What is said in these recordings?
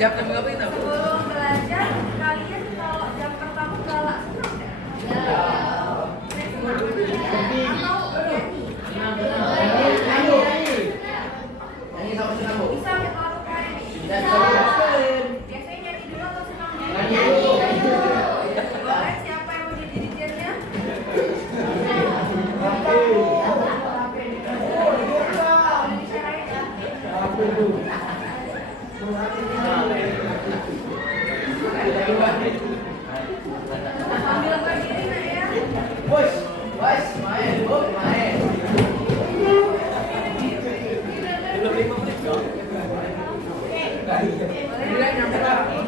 Jam ngapain tau? Sebelum belajar, kalian kalau jam pertama galak senang nggak? Atau bisa kita lakukan ini. Biasanya nyanyi dulu atau senang nyanyi? Boleh, siapa yang mau jadi dirijennya? Sambil berdiri nak ya. Bos, main, bos, main. Belum 5 menit dong. Boleh nyampe lagi.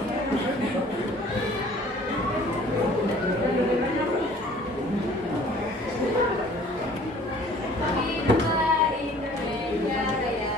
Hiduplah Indonesia Raya.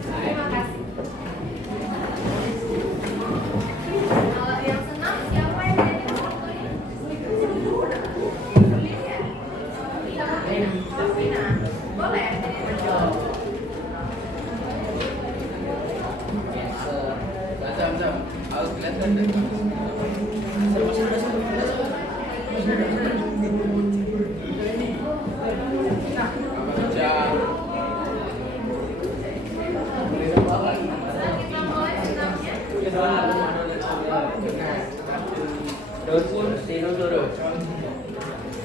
Terima kasih. Kalau yang senang siapa yang jadi waktunya? Rafina. Boleh jadi menjawab. Jam. Harus kelihatan deh. Jam. Kita mulai senamnya. Daun pun, sino dulu.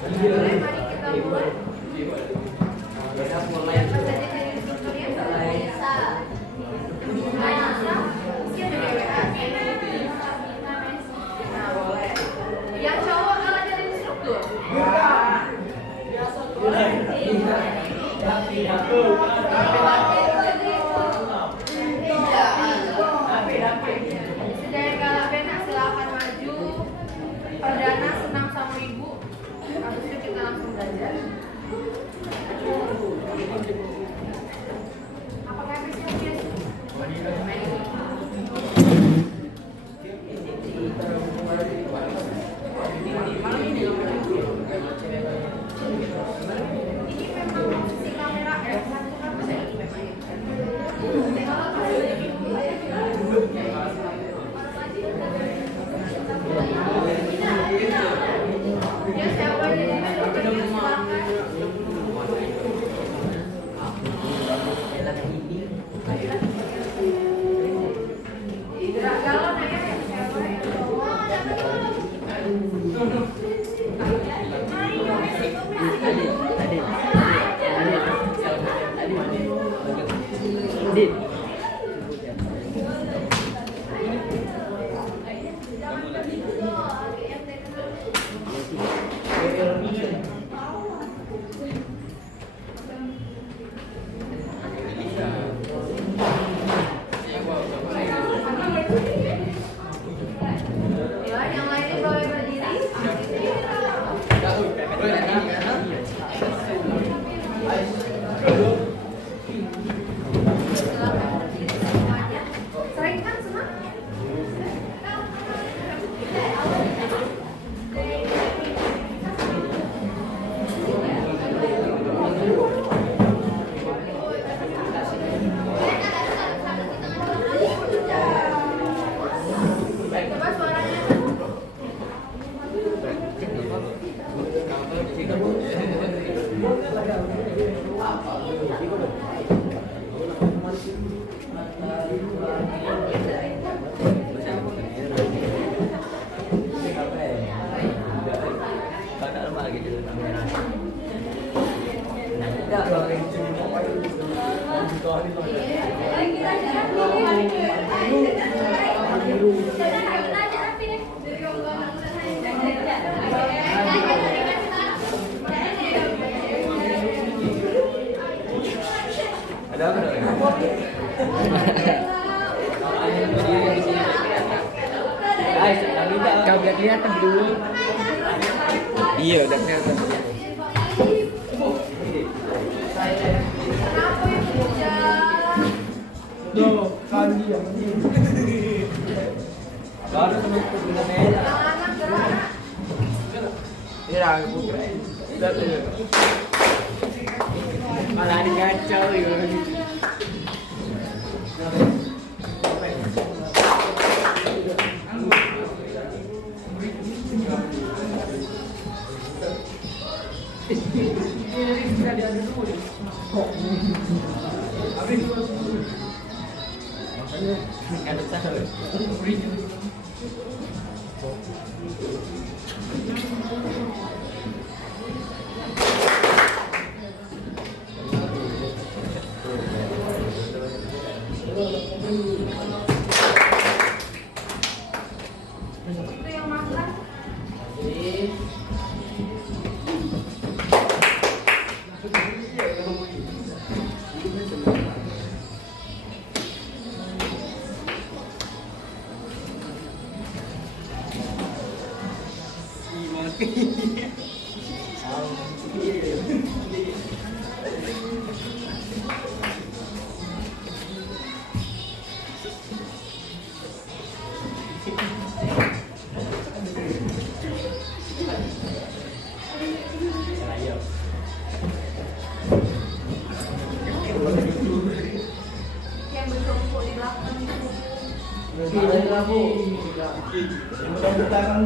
Boleh, mari kita mulai. Kita mulai. Siapa saja dari instrukturnya? Bisa. Bisa. Usia ada GWA. Nah, boleh. Yang cowok kalau jadi instruktur? Sudah yang galak benak silakan maju. Perdana senam sama ibu. Habis itu kita langsung belajar. Apakah siap-siap? Ini memang si kamera satu kan bisa ini memang ya. Siapa jadi Dit. Ya, yang lainnya boleh berdiri. Silakan berdiri semuanya. Sering kan senang? Coba suaranya. Ada apa dong? Guys, kau udah kelihatan dulu. Iya, udah kelihatan. Kenapa yang hujan? Baru sama itu guna meja. Anak gerak. Iya, aku keren. Malah ini kacau ya. Itu yang makan. Yang bertumpuk di belakang itu. Di belakang ya,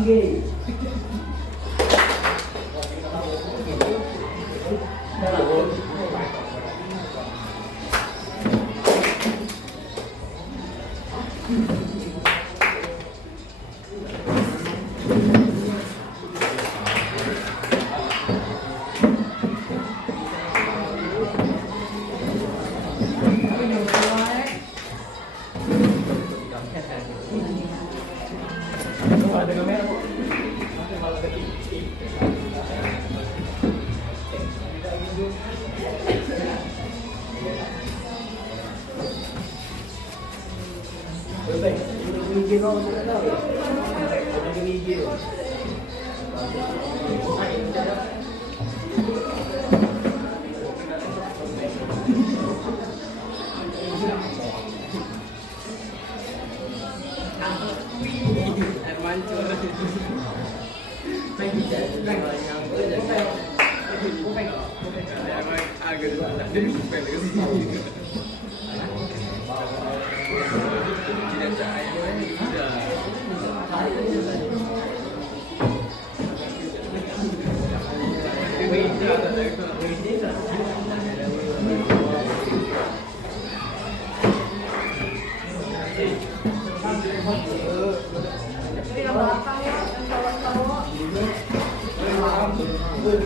cowok-cowok.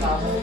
Kamu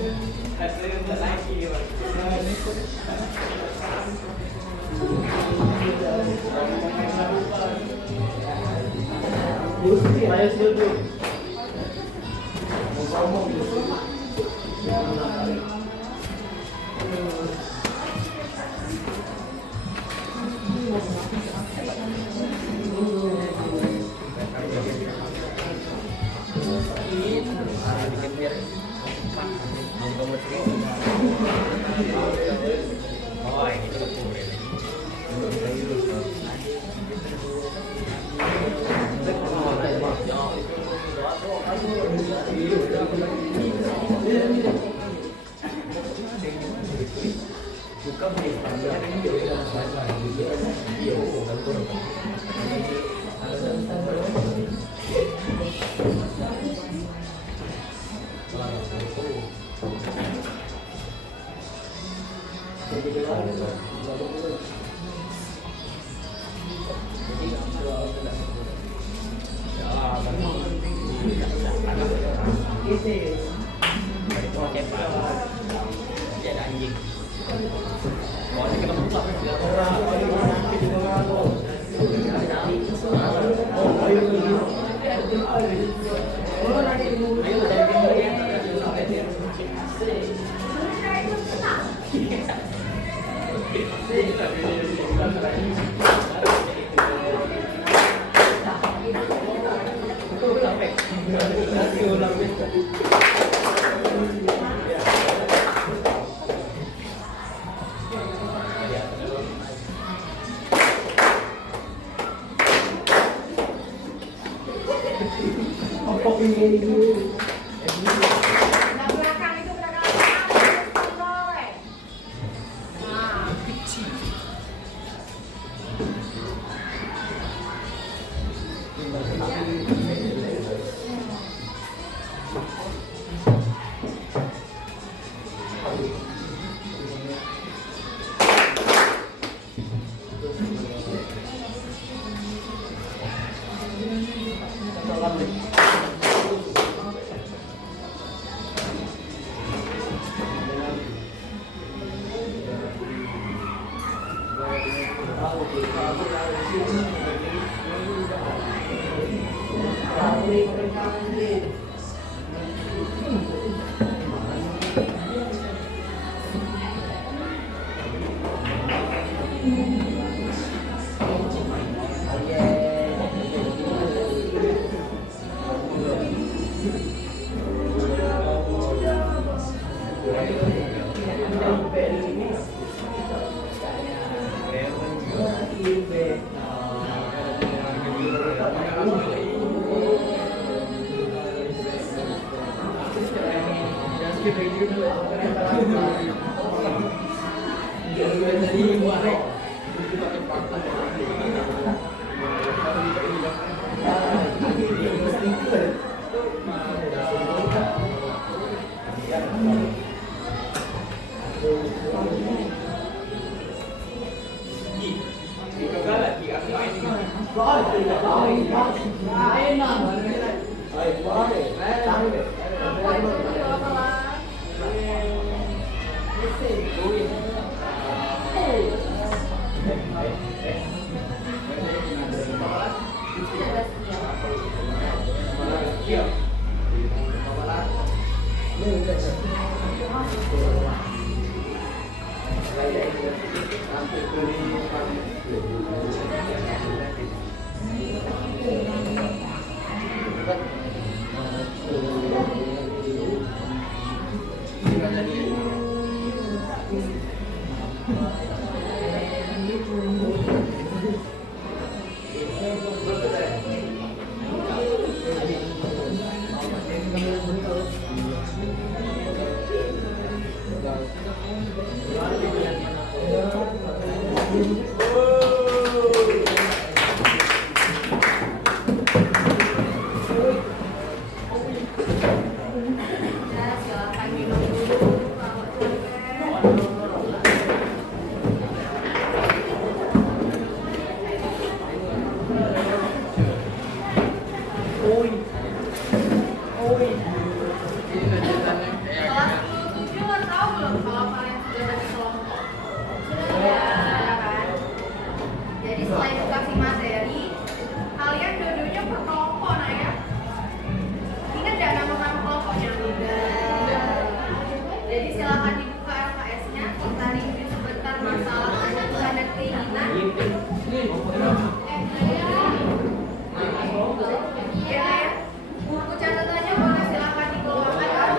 Benak belakang itu benak belakang. Nah, kelas 7 tahu belum kalau kalian sudah bagi kelompok? Sudah ya kan? silakan dibuka LKS-nya. Kita review sebentar masalah kebutuhan dan keinginan. Ya, buku catatannya boleh silakan dikeluarkan.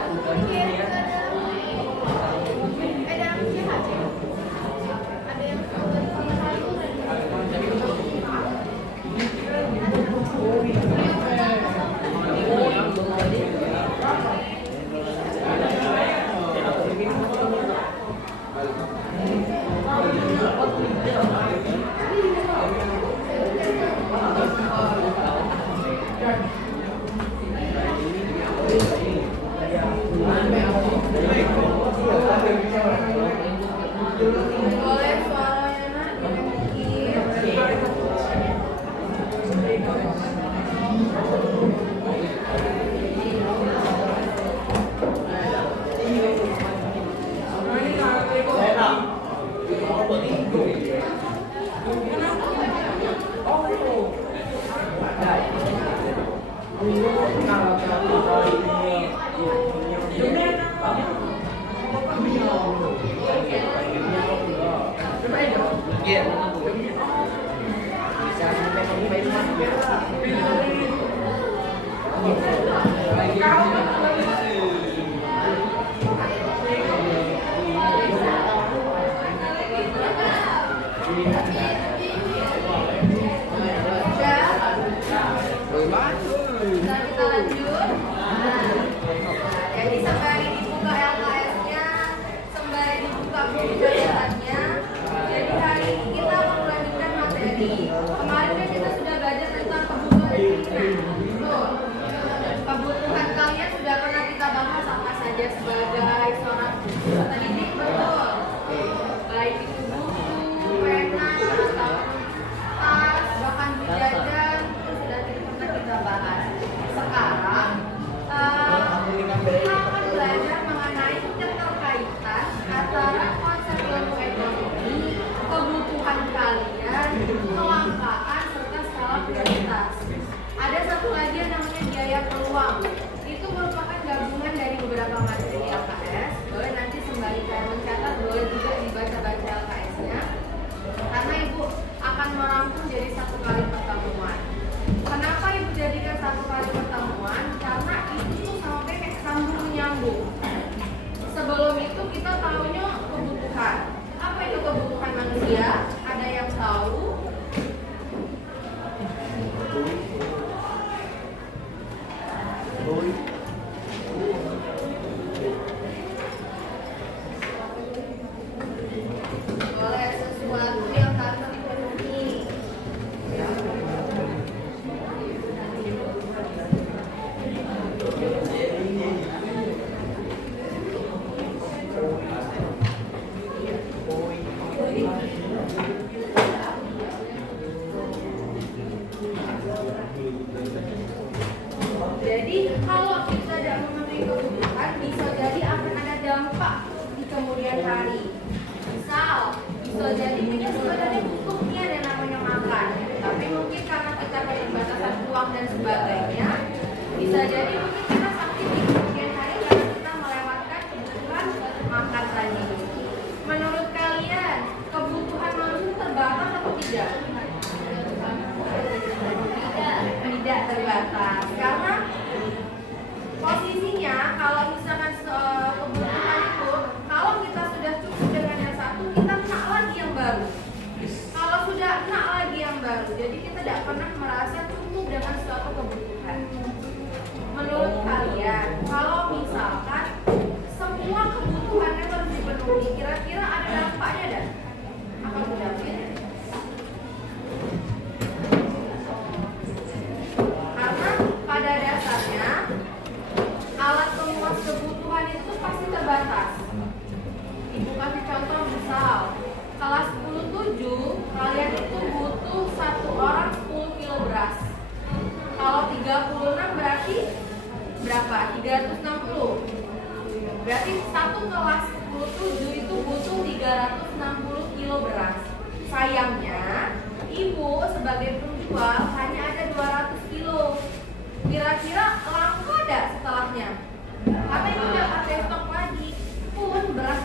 Ada yang boleh suaranya nak dinaikin. Bisa kita lanjut. Jadi sembari dibuka LKS-nya, sembari dibuka buku catatannya. Jadi hari ini kita akan melanjutkan materi. Kemarin kan kita sudah belajar tentang kebutuhan keinginan. Kebutuhan kalian sudah pernah kita bahas apa saja sebagai seorang pendidik, betul. Baik itu buku, pena, atau tas, bahkan beli jajan itu sudah pernah kita bahas. Sekarang kita akan belajar mengenai keterkaitan antara konsep ilmu ekonomi, kebutuhan kalian, kelangkaan serta skala prioritas. Ada satu lagi yang namanya biaya peluang. Itu merupakan gabungan dari beberapa materi LKS. Boleh nanti sembari kalian mencatat, boleh juga dibaca-baca LKS-nya. Karena Ibu akan merangkum jadi satu kali pertemuan. Kenapa Ibu jadikan satu kali pertemuan? Karena itu tuh sampai kayak sambung menyambung. Sebelum itu kita tahunya kebutuhan. Apa itu kebutuhan manusia? Ada yang tahu? Boleh sesuatu yang harus dipenuhi. Jadi kalau kita tidak memenuhi kebutuhan, bisa jadi akan ada dampak di kemudian hari. Misal, bisa jadi kita sebenarnya butuhnya yang namanya makan, tapi mungkin karena kita keterbatasan uang dan sebagainya, bisa jadi mungkin kita sakit di kemudian hari karena kita melewatkan kebutuhan makan tadi. Menurut kalian, kebutuhan manusia terbatas atau tidak? Tidak terbatas, karena posisinya kalau misalkan kebutuhan itu, kalau kita sudah cukup dengan yang satu, kita nak lagi yang baru. Kalau sudah nak lagi yang baru, jadi kita tidak pernah merasa cukup dengan suatu kebutuhan. Menurut kalian, kalau misalkan semua kebutuhannya harus dipenuhi, kira-kira ada dampaknya tidak? Apa dampaknya? Karena pada dasarnya alat pemuas kebutuhan itu pasti terbatas. Ibu kasih contoh, misal kelas 10-7 kalian itu butuh satu orang 10 kilo beras. Kalau 36 berarti berapa? 360. Berarti satu kelas 10-7 itu butuh 360 kilo beras. Sayangnya ibu sebagai penjual hanya ada 200 kilo. Kira-kira langka ada setelahnya? Karena ibu udah pakai stok lagi, pun beras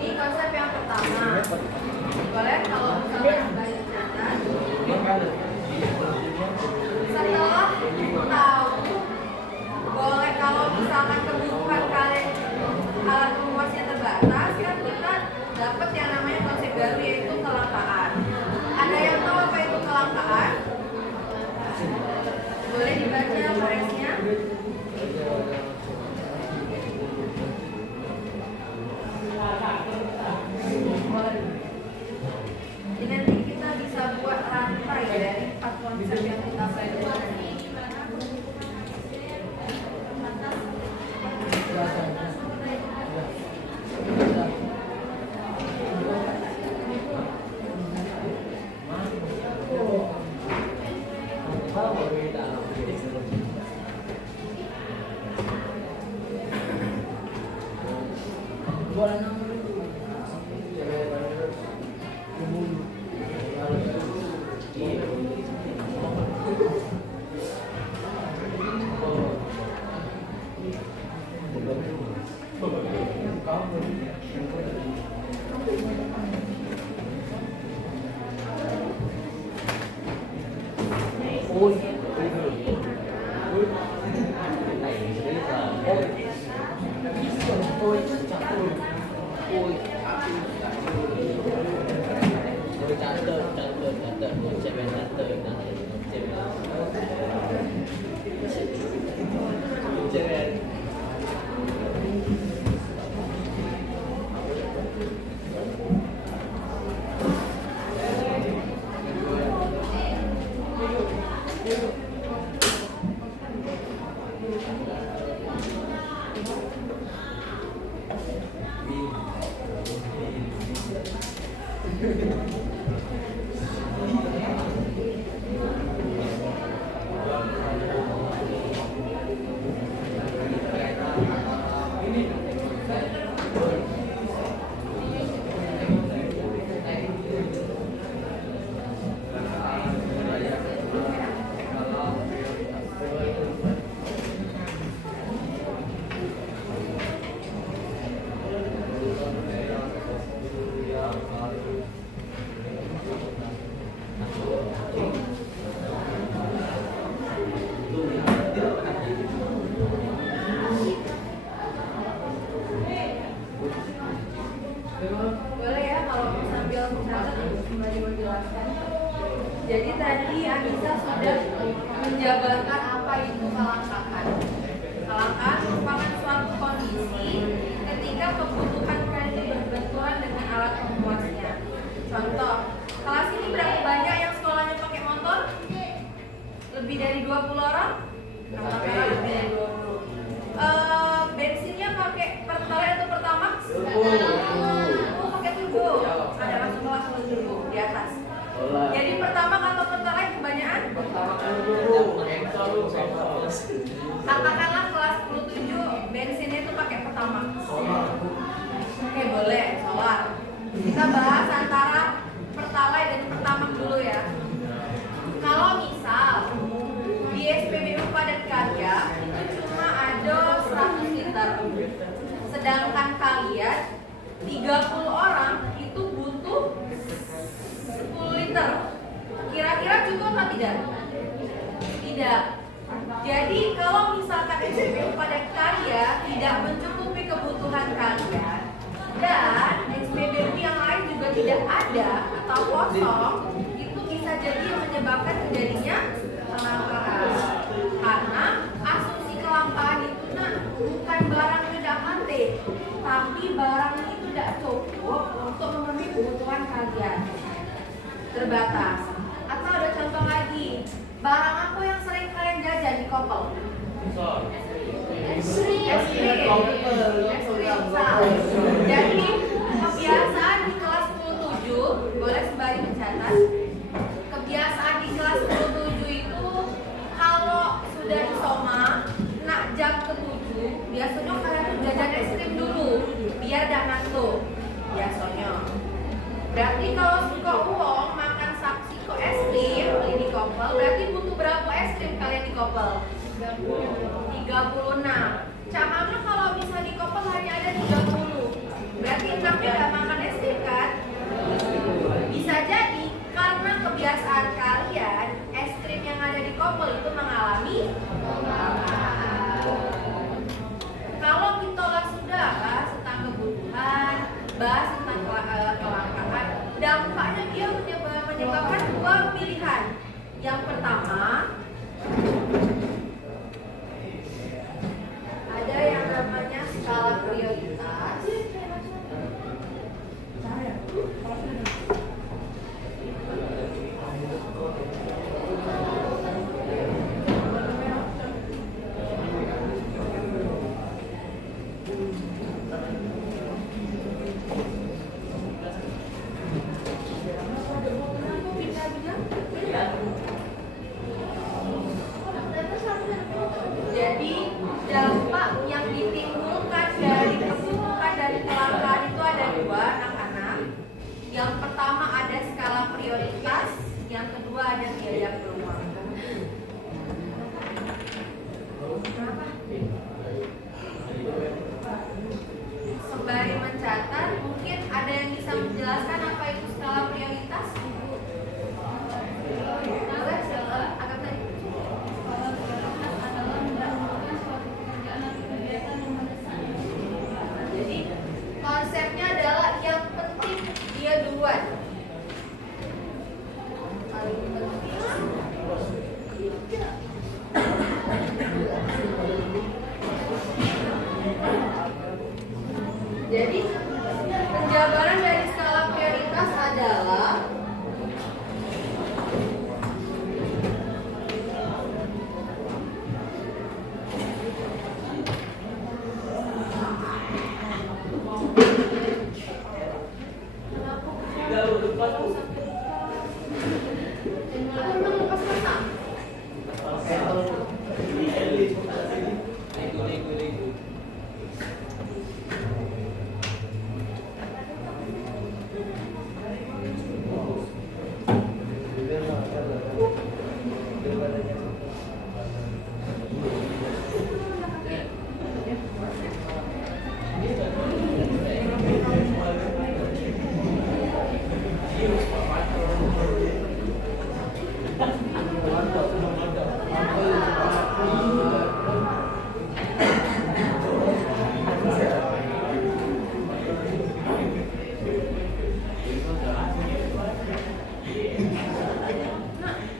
Ini konsep yang pertama. Boleh kalau misalnya banyak catat. Setelah tahu, boleh kalau misalkan kebutuhan kalian alat memuasnya terbatas, kan kita dapat yang namanya konsep baru yaitu kelangkaan. Ada yang tahu apa itu kelangkaan? Boleh dibaca koreksinya? Jadi nanti kita bisa buat rantai dari 4 konsep yang kita pelajari. Boleh ya kalau sambil mencatat kembali menjelaskan. Jadi tadi Anissa sudah menjabarkan apa itu kelangkaan. Kelangkaan merupakan suatu kondisi ketika kebutuhan kredit berbenturan dengan alat pemuasnya. Contoh, kelas ini berapa banyak yang sekolahnya pakai motor? Lebih dari 20 orang? Katakanlah lebih dari 20. Bensinnya pakai Pertalite atau Pertamax? Pakai turbo. Ada langsung kelas turbo di atas. Jadi Pertamax atau Pertalite kebanyakan? Katakanlah kelas 17 bensinnya itu pakai Pertamax. Oke, boleh, solar. Kita bahas antara Pertalite dan Pertamax dulu ya. Kalau misal di SPBU Padat Karya itu cuma ada 100 liter, sedangkan kalian 30 orang itu butuh 10 liter. Kira-kira cukup atau tidak? Tidak. Jadi kalau misalkan SPBU Padat Karya tidak mencukupi kebutuhan kalian dan SPBU yang lain juga tidak ada atau kosong, itu bisa jadi menyebabkan terjadinya kelangkaan. Karena asumsi kelangkaan itu bukan barang tidak mati, tapi barang itu tidak cukup untuk memenuhi kebutuhan kalian, terbatas. Atau ada contoh lagi, barang apa yang sering kalian jajan di Koppel? Es krim. Jadi kebiasaan di kelas 17, boleh sembari mencatat. Kebiasaan di kelas 17 itu kalau sudah isoma, nak jam ke-7, biasanya kalian tuh jajan es krim dulu, biar dah ngantuk. Biasanya. Berarti kalau suka uang makan saksi kok es krim beli di Koppel, berarti butuh berapa es krim kalian di Koppel? 36. Camanya kalau bisa di Koppel hanya ada 30. Berarti enaknya gak makan es krim kan? Bisa jadi karena kebiasaan kalian es krim yang ada di Koppel itu mengalami kalau kita sudah bahas tentang kebutuhan, bahas tentang kelangkaan, dampaknya dia menyebabkan dua pilihan. Yang pertama, ada yang namanya skala prioritas. Jadi dampak yang ditimbulkan dari kebutuhan dan kelangkaan itu ada dua, anak-anak. Yang pertama ada skala prioritas, yang kedua ada biaya peluang. Kenapa? Sembari mencatat, mungkin ada yang bisa menjelaskan apa itu skala prioritas? Jadi konsepnya adalah yang penting dia duluan. Paling penting. Jadi penjabaran dari skala prioritas adalah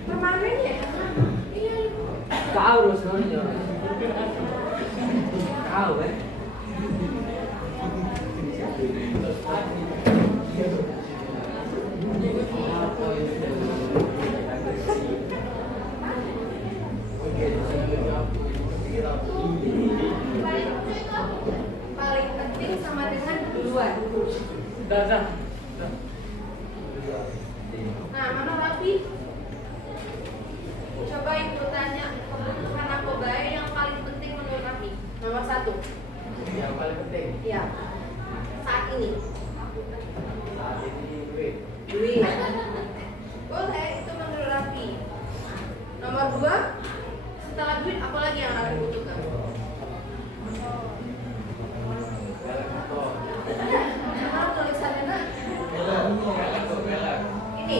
permanen ya? Iya. Kau harus nanya. Kau Paling penting sama dengan duluan. dah. Nah, mana Rafi? Coba ibu tanya kebutuhan apa baik yang paling penting menurut Rafi? Nomor 1. Yang paling penting. Iya. Saat ini. Saat ini duit. Duit. Boleh, itu menurut Rafi. Nomor 2, setelah duit apa lagi yang Rafi butuhkan? Mana tulisannya nak? Ini.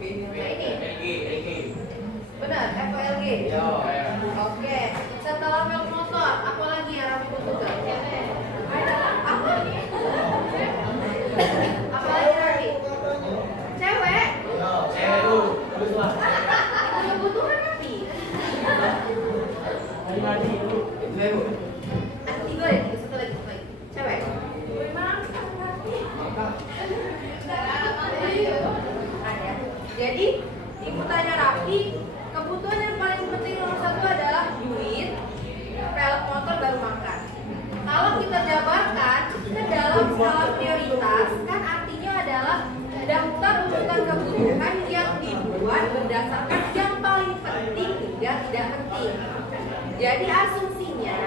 Ini. Benar, FLG. Oke. Setelah velg motor, apa lagi yang Rafi butuhkan? Apa? Jadi asumsinya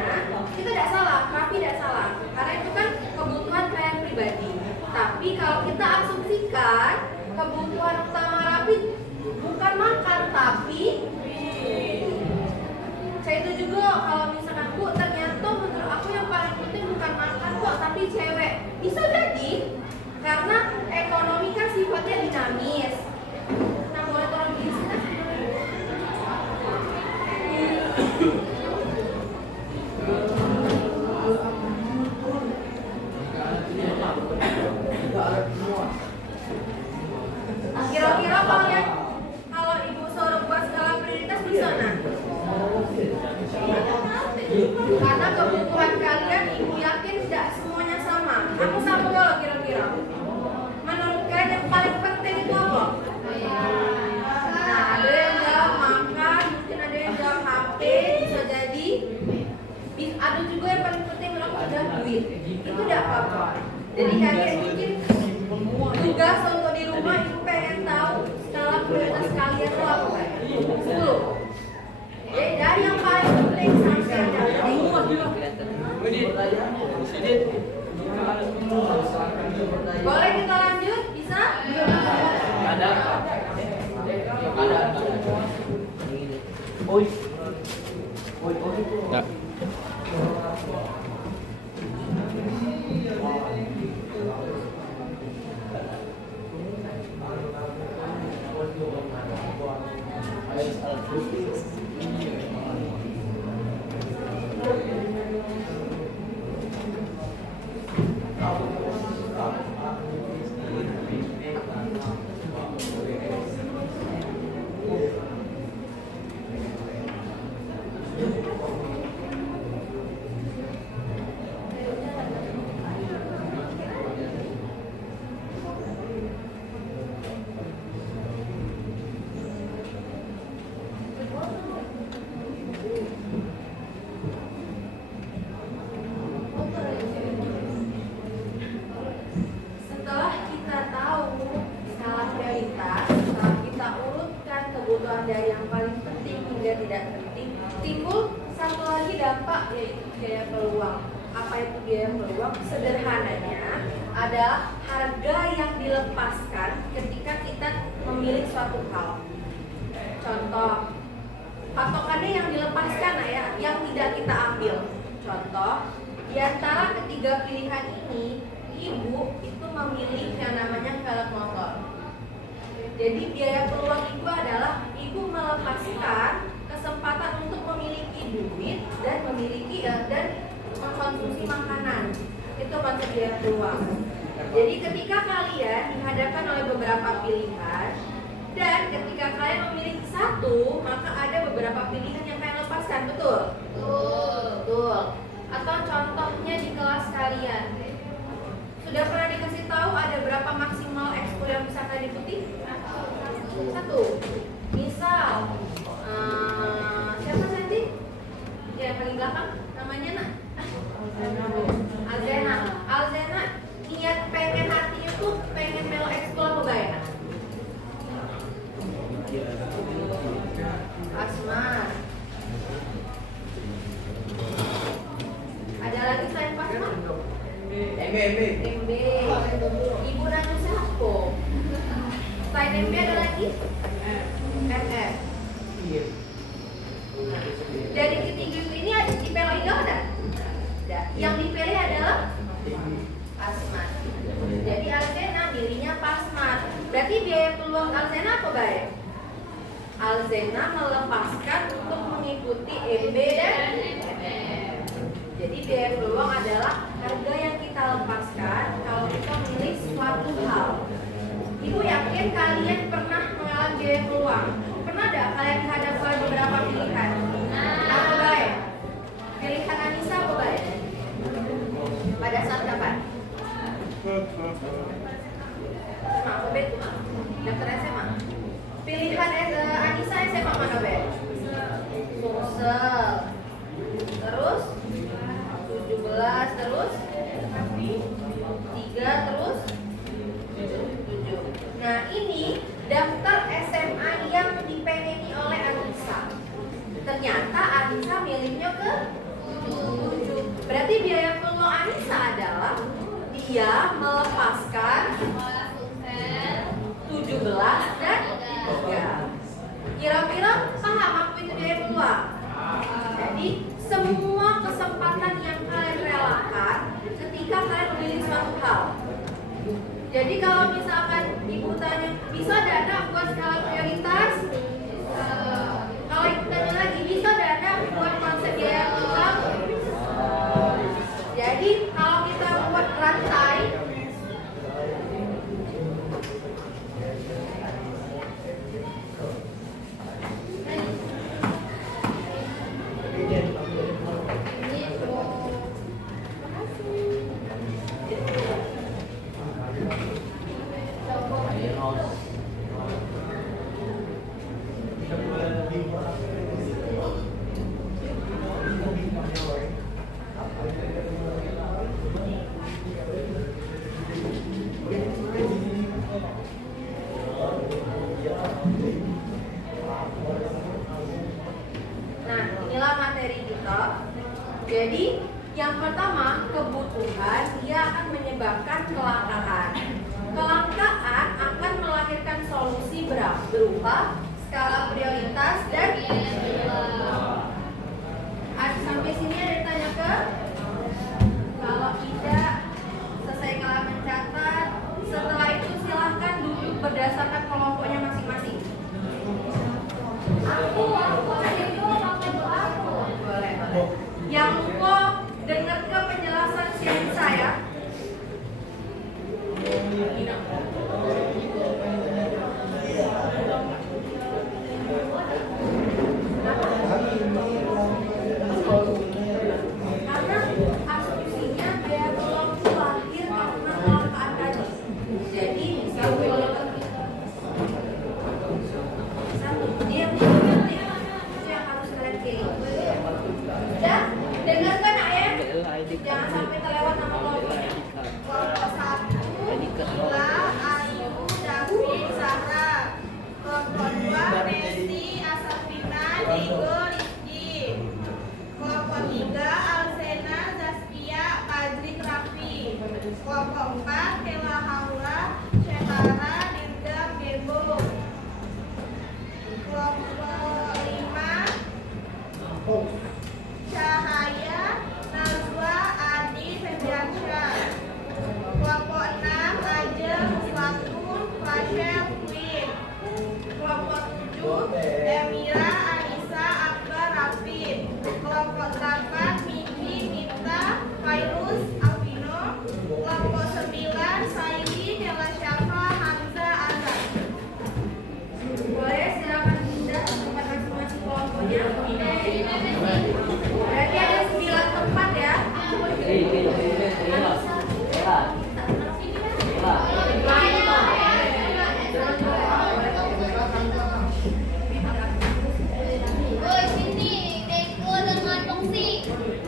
kita tidak salah, Raffi tidak salah, karena itu kan kebutuhan kalian pribadi. Tapi kalau kita asumsikan kebutuhan utama Raffi bukan makan, tapi saya itu juga kalau misalkan Bu, ternyata menurut aku yang paling penting bukan makan kok, tapi cewek. Bisa jadi karena ekonomi kan sifatnya dinamis. Nah, boleh tolong di sini. Kira-kira kalau Ibu suruh buat skala prioritas bisa nah? Karena kebutuhan kalian Ibu yakin tidak semuanya sama. Aku sama nggak kira-kira? Menurut kalian yang paling penting itu apa? Nah, ada yang jawab makan, mungkin ada yang jawab HP, bisa jadi. Ada juga yang paling penting menurut aku adalah duit. Itu tidak apa-apa. Jadi kalian mungkin tugas untuk di rumah Ibu pengen tahu skala prioritas kalian itu apa? 10. Jadi dari yang paling penting sampai yang penting. Boleh kita lanjut? Bisa? Ada. Oi. Ya. Setelah kita tahu skala prioritas, setelah kita urutkan kebutuhan dari yang paling penting hingga tidak penting, timbul satu lagi dampak yaitu biaya peluang. Apa itu biaya peluang? Sederhananya adalah harga yang dilepaskan ketika kita memilih suatu hal. Contoh, patokannya yang dilepaskan ya, yang tidak kita ambil. Contoh, di antara ketiga pilihan ini, Ibu itu memilih yang namanya velg motor. Jadi biaya peluang Ibu adalah Ibu melepaskan kesempatan untuk memiliki duit dan memiliki dan mengkonsumsi makanan. Itu konsep biaya peluang. Jadi ketika kalian dihadapkan oleh beberapa pilihan dan ketika kalian memilih satu, maka ada beberapa pilihan yang kalian lepaskan, betul? Betul. Atau contohnya di kelas kalian, sudah pernah dikasih tahu ada berapa maksimal ekskul yang bisa kalian ikuti? Satu. Misal, siapa Santi? Ya, yang paling belakang, namanya nak? Alzena. Alzena, niat pengen hatinya tuh pengen melo ekskul apa gak ya? Pasmar. Ada lagi selain Pasmar? MB. Ibu nanya siapa? Selain MB ada lagi? FF. Dari ketiga ini dipilih enggak ada? Ada. Yang dipilih adalah Pasmar. Jadi Alzena milihnya Pasmar. Berarti biaya peluang Alzena apa baik? Alzena melepaskan untuk mengikuti MB dan FF. Jadi biaya peluang adalah harga yang kita lepaskan kalau kita memilih suatu hal. Ibu yakin kalian pernah mengalami biaya peluang? Pernah tidak kalian dihadapkan oleh beberapa pilihan? Apa baik? Pilihan Anissa apa baik? Pada saat kapan? SMA, Obet, daftar SMA. Pilihan Anissa SMA mana baik? Sumsel. Terus 17 terus 3 terus 7. Nah ini daftar SMA yang dipengeni oleh Anissa. Ternyata Anissa milihnya ia melepaskan 17 dan 3. Kira-kira paham apa itu daya peluang? Jadi semua kesempatan yang kalian relakan ketika kalian memilih suatu hal. Jadi kalau misalkan ibu tanya, bisa dana buat skala prioritas? Kalau ibu tanya lagi, bisa dana buat konsep biaya peluang? Jadi kalau kita buat rantai, nah inilah materi kita. Jadi yang pertama, kebutuhan dia akan menyebabkan kelangkaan. Kelangkaan akan melahirkan solusi berupa skala prioritas dan sampai sini ada ditanya ke? Kalau tidak, selesai kalian mencatat. Setelah itu silahkan duduk berdasarkan kelompoknya masing-masing. Aku boleh. Yang lupa dengar ke penjelasan sini saya. Karena asumsinya biaya peluang itu lahir karena kelangkaan tadi. Jadi misal satu, dia itu yang harus kalian pilih. Dan dengarkan ayat, jangan sampai terlewat nama kelompoknya. Kelompok 1, Gila, Ayu, David, Sarah. Kelompok 2, Messi, Asafina, Diego, Rizky. Kelompok 3, Alsena, Zaskia, Padri, Raffi. Kelompok 4, Kela, Haula, Syekara, Dirgam, Gebo. Kelompok 5, Cahaya, Najwa, Adi, Febriansyah. Kelompok 6, Ajeng, Slatun, Rachel, Queen. Kelompok 7, Emira, Anissa, Akbar, Rafid. Kelompok 8, Mimi, Mita, Fairuz, Alvino. Kelompok 9, Saidi, Dela Syafa, Hamza, Azhar. Boleh silakan pindah ke tempat masing-masing kelompoknya. Berarti ada 9 tempat ya.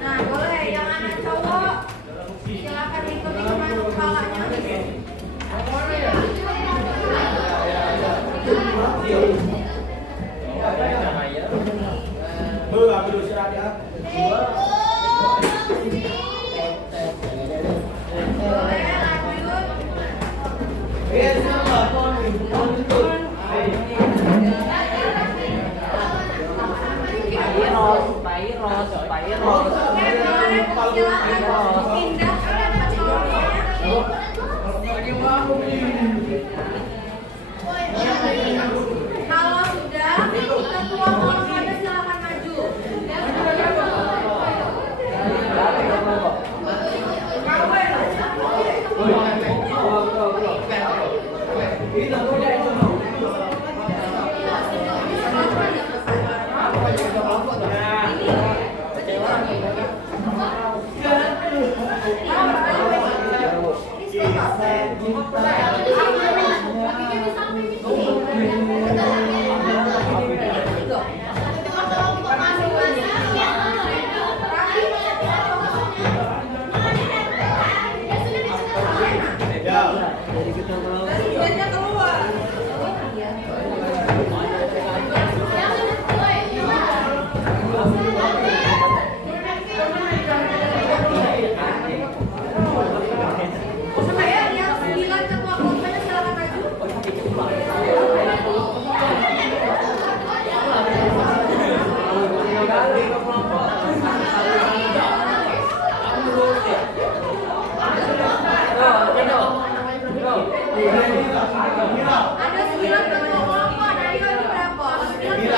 Nah, boleh yang anak cowok silakan ikuti kemana kepalanya. Boleh lanjut. Oke, boleh silakan pindah ke tempat kelompoknya. Kalau sudah, ketua kelompoknya silakan maju. Ada 9 ketua kelompok. Dari ini berapa? 1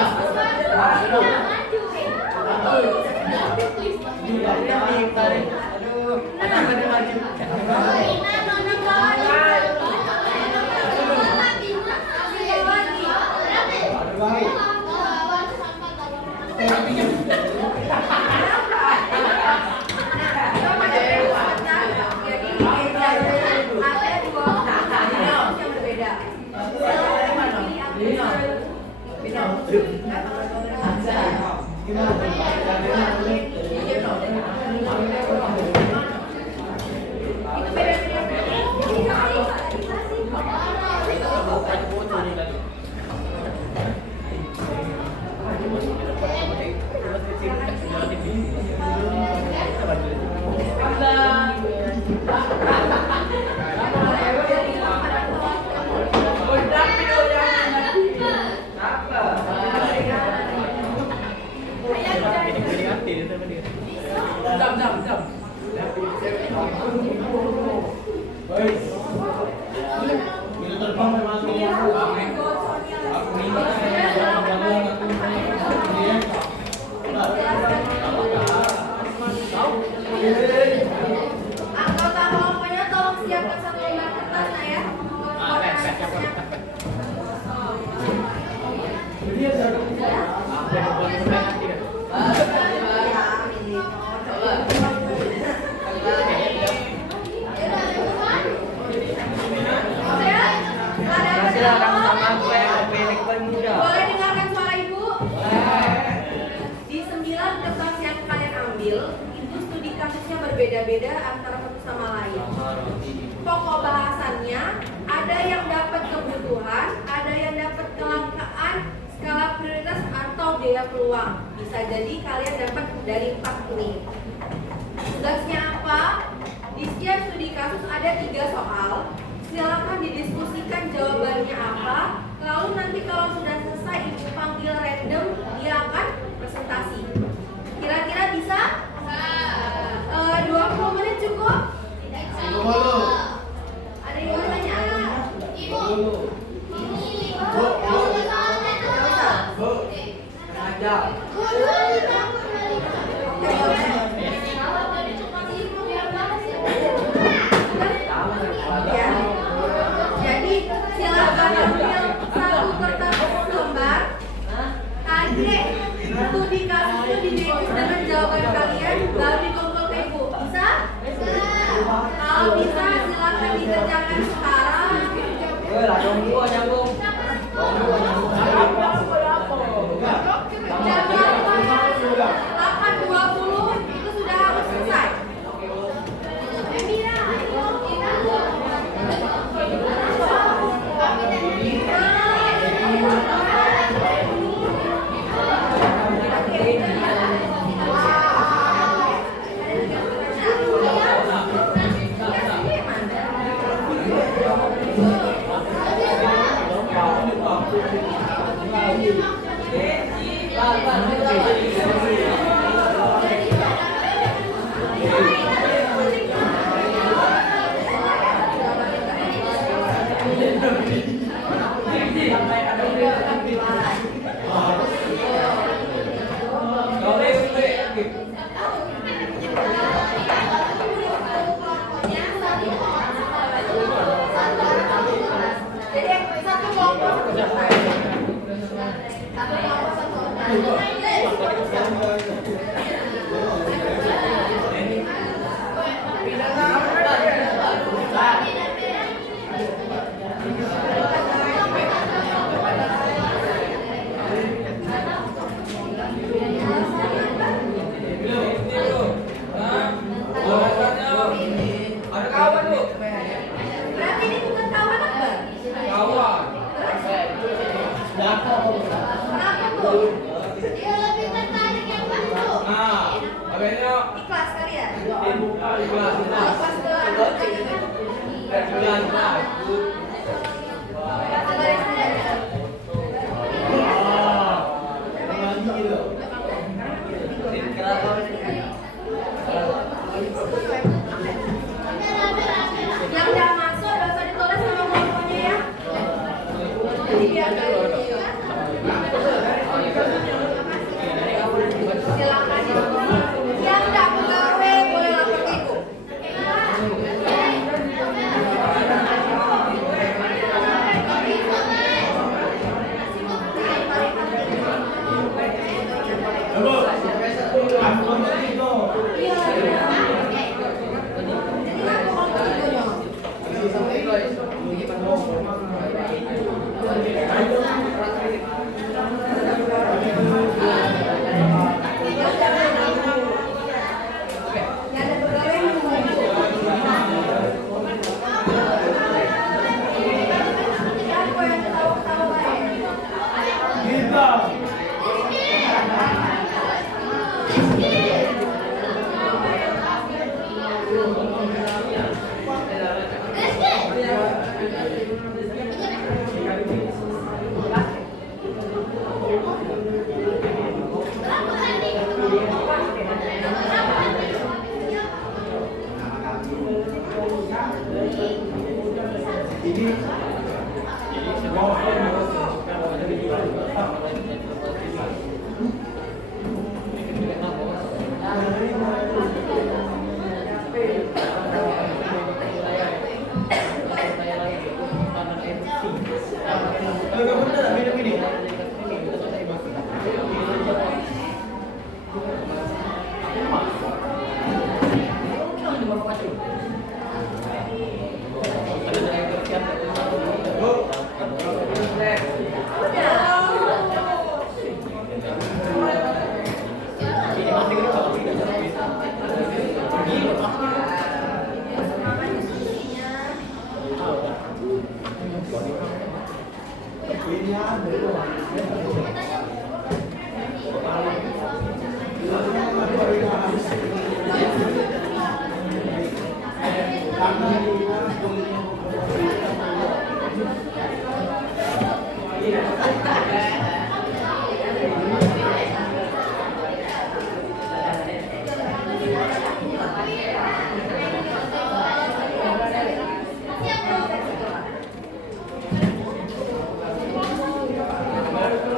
Silakan yang tidak pegawai boleh lapor ke ibu.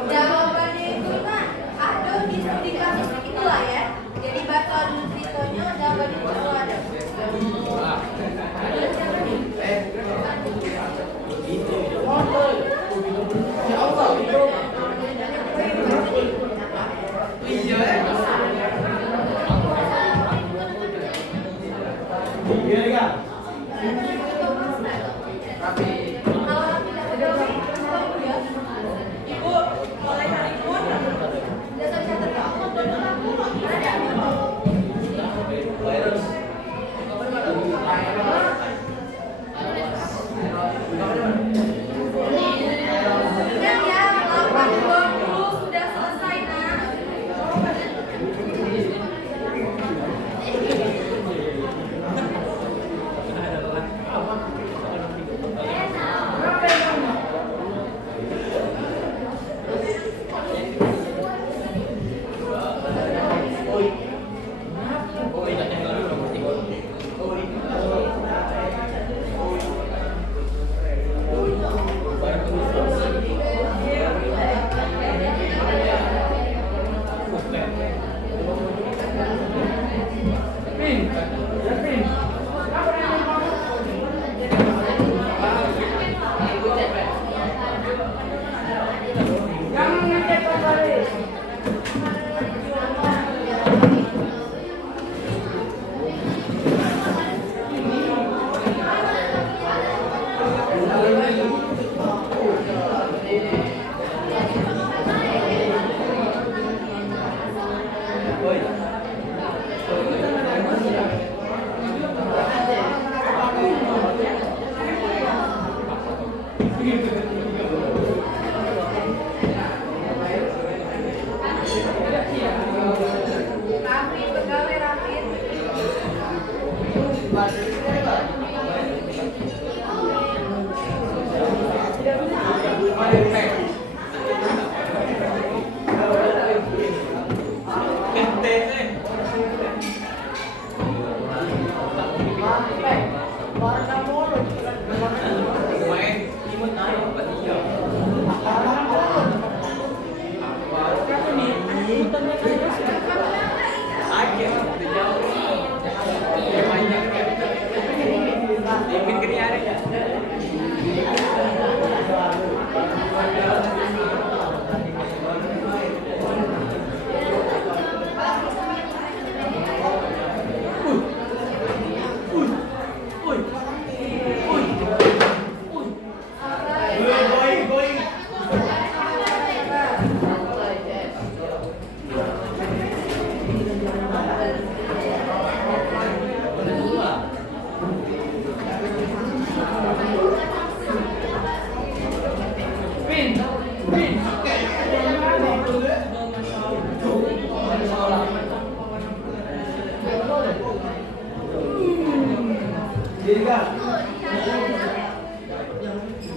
Jawabannya itu kan ada di kamus itulah ya. Jadi baca dulu ceritanya, jawabannya itu ada.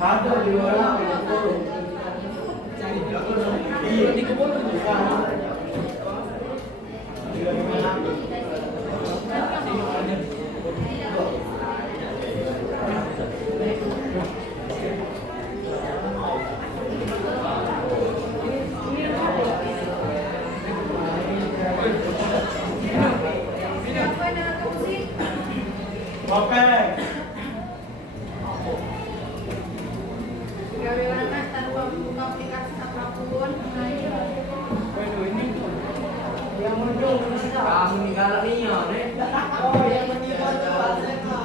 Ada di luar itu. Iya, di kebun itu. Siapa yang dengan kamu sih? Oke. Gawe anak tanpa buka aplikasi apapun. Yang muncul Kamu tinggal nih ya, nih. oh yang meninggal itu Azeka.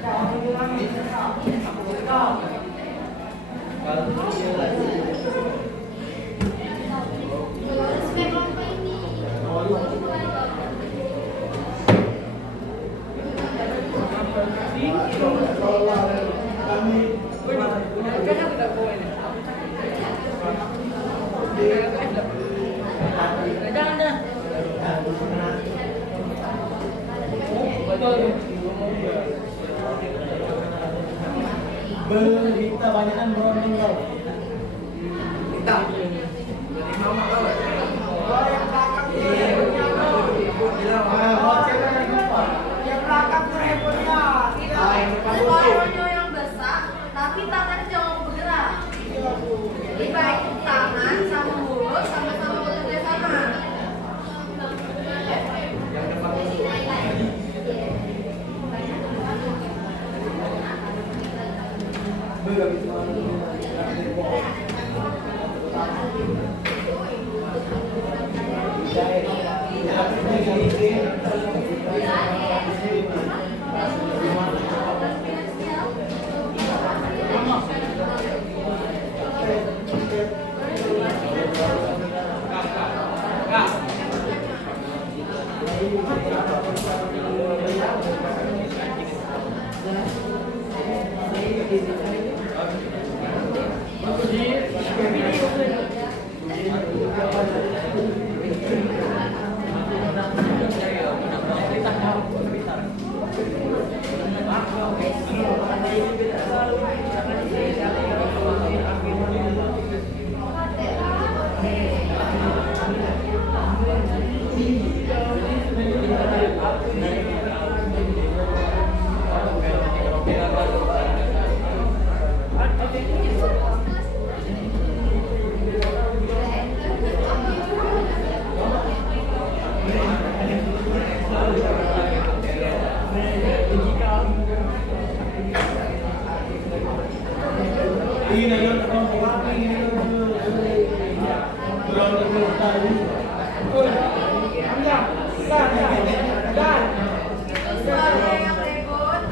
Kamu bilang itu. Kalau dia lagi. Berita banyakan berondong kau. Kita. Jadi mama kau. Oh yang belakang tuh handphonenya kau. Yang belakang tuh handphonenya. Suaranya yang besar, tapi tangannya jangan bergerak. Jadi baik tangan sama mulut sama-sama bekerja sama. Yang depan Suaranya yang ribut,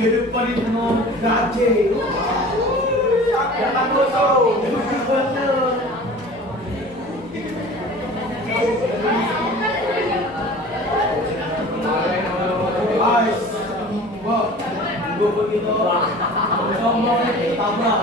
Iya depan itu mau gaje. Jangan kosong. Guys, wah, gue begitu sombong tabrak.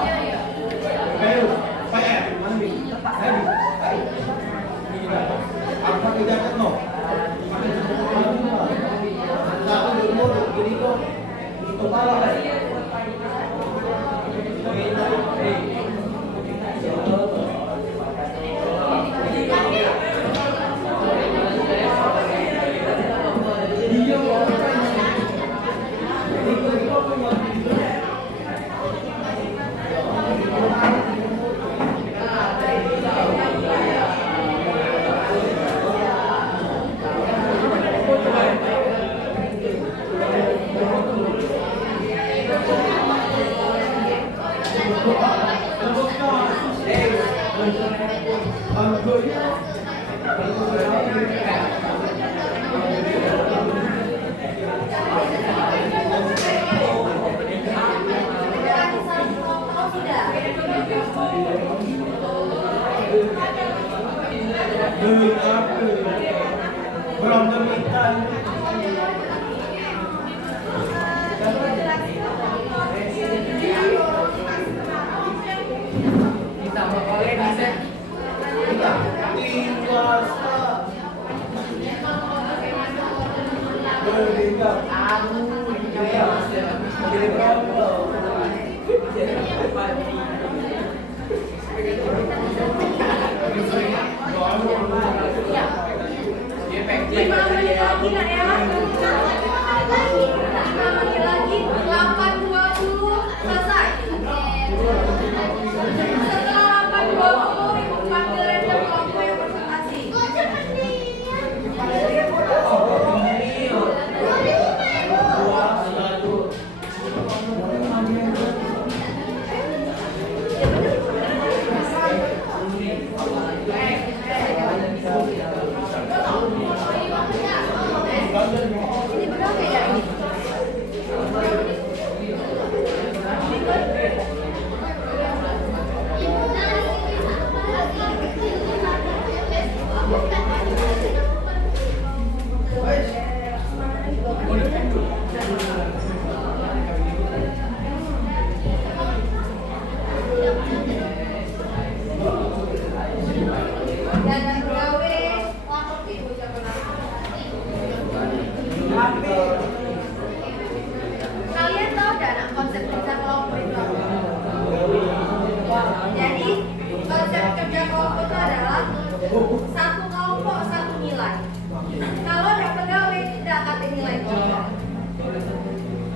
Belum demikian. Kita mau oleh bisa. Lima menit lagi nak ya? 5 menit lagi, 8.20 selesai. Setelah 8.20 ibu panggil random kelompok yang presentasi. Ini berapa ya ini? Dan pegawai ibu siapa Kalian tahu gak anak konsep kerja kelompok itu apa? Jadi konsep kerja kelompok itu adalah satu kelompok satu nilai. Kalau ada pegawai tidak akan nilai kelompok.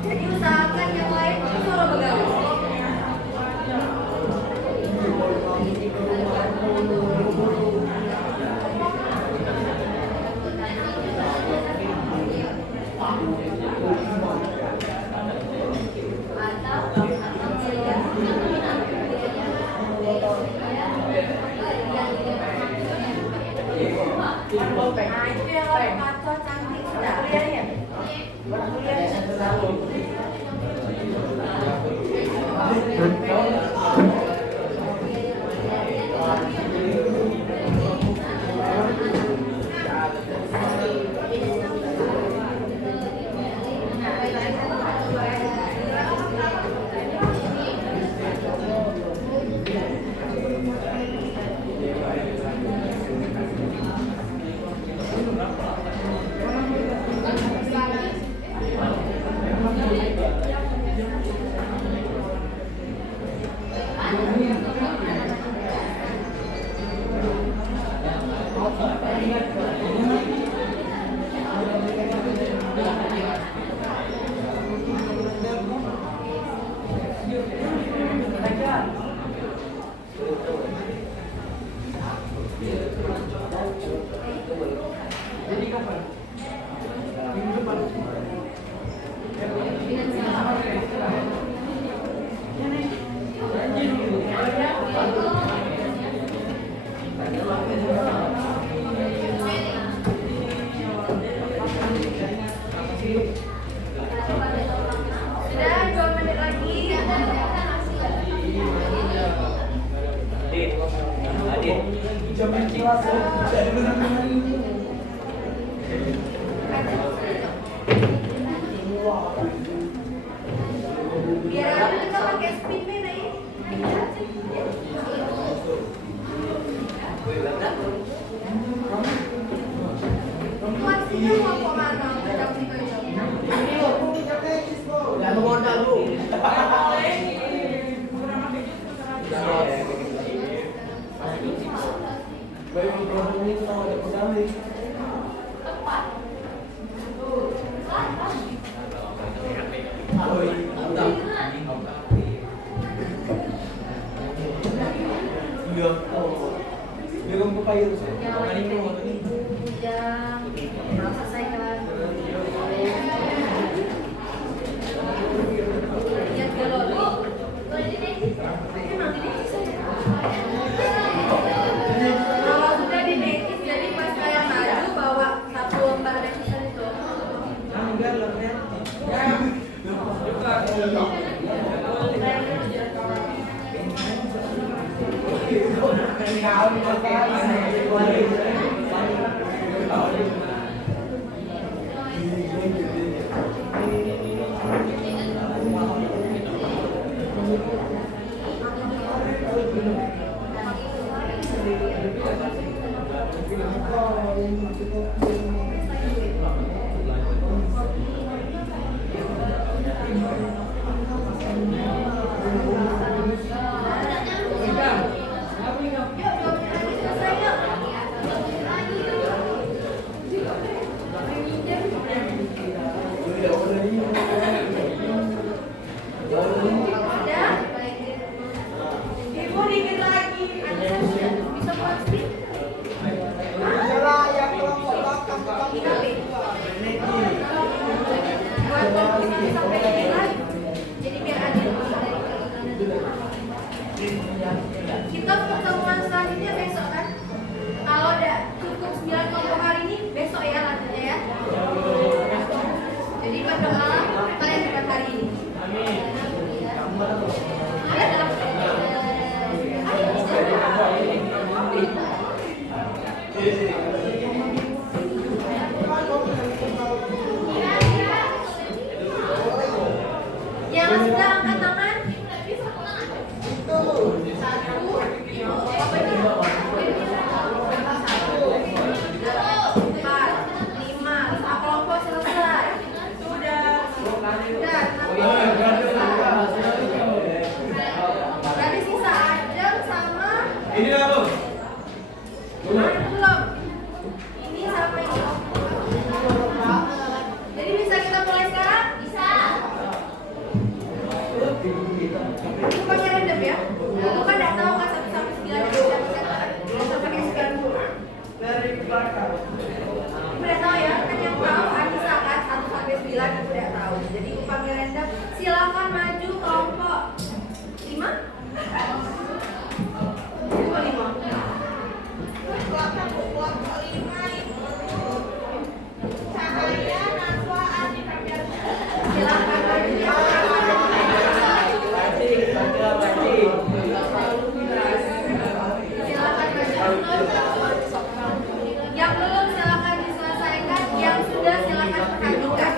Jadi usahakan yang lain suruh pegawai. Nah itu yang orang kacau cantik sudah kuliah ya? Sudah 2 menit lagi. Biar aku kita pakai spin nih nih. Tuasnya mau kemana? Jam situ aja. Jangan modal lu. Baru produk ini kita ada pegawai. Iya. Dia kan pakai itu. Belum selesai kan? Lihat dulu. Emang ini Kalau sudah di notice, jadi pas kayak maju bawa satu lembar revision itu. Ibu dikit lagi. Bisa plastik? Salah yang kelompok belakang Buat komposisi sampai ini lagi. Jadi biar adil. Kita pertemuan selanjutnya besok kan? Kalau udah cukup 9 kelompok hari ini, besok ya lanjutnya ya. Jadi berdoa kalian dapat hari ini. Ya, dalam yang sudah angkat tangan. Satu, apa ini? 4, 5, 5 kelompok selesai. Sudah. Berarti sisa Ajeng sama Ini lah, Bu. belum. Ini sampai ini. Jadi bisa kita mulai sekarang? Bisa. Bukannya random ya? Lu kan nggak tahu kan 1 sampai 9 itu siapa siapa. Bisa pakai sekian dulu. Udah tahu ya? Kan yang tahu Anissa kan 1 sampai 9 itu udah tahu. Jadi aku panggil random. Silakan maju kelompok 5. Kelompok 5. Silakan maju ya. Silakan maju. Yang belum silakan diselesaikan, yang sudah silakan perhatikan.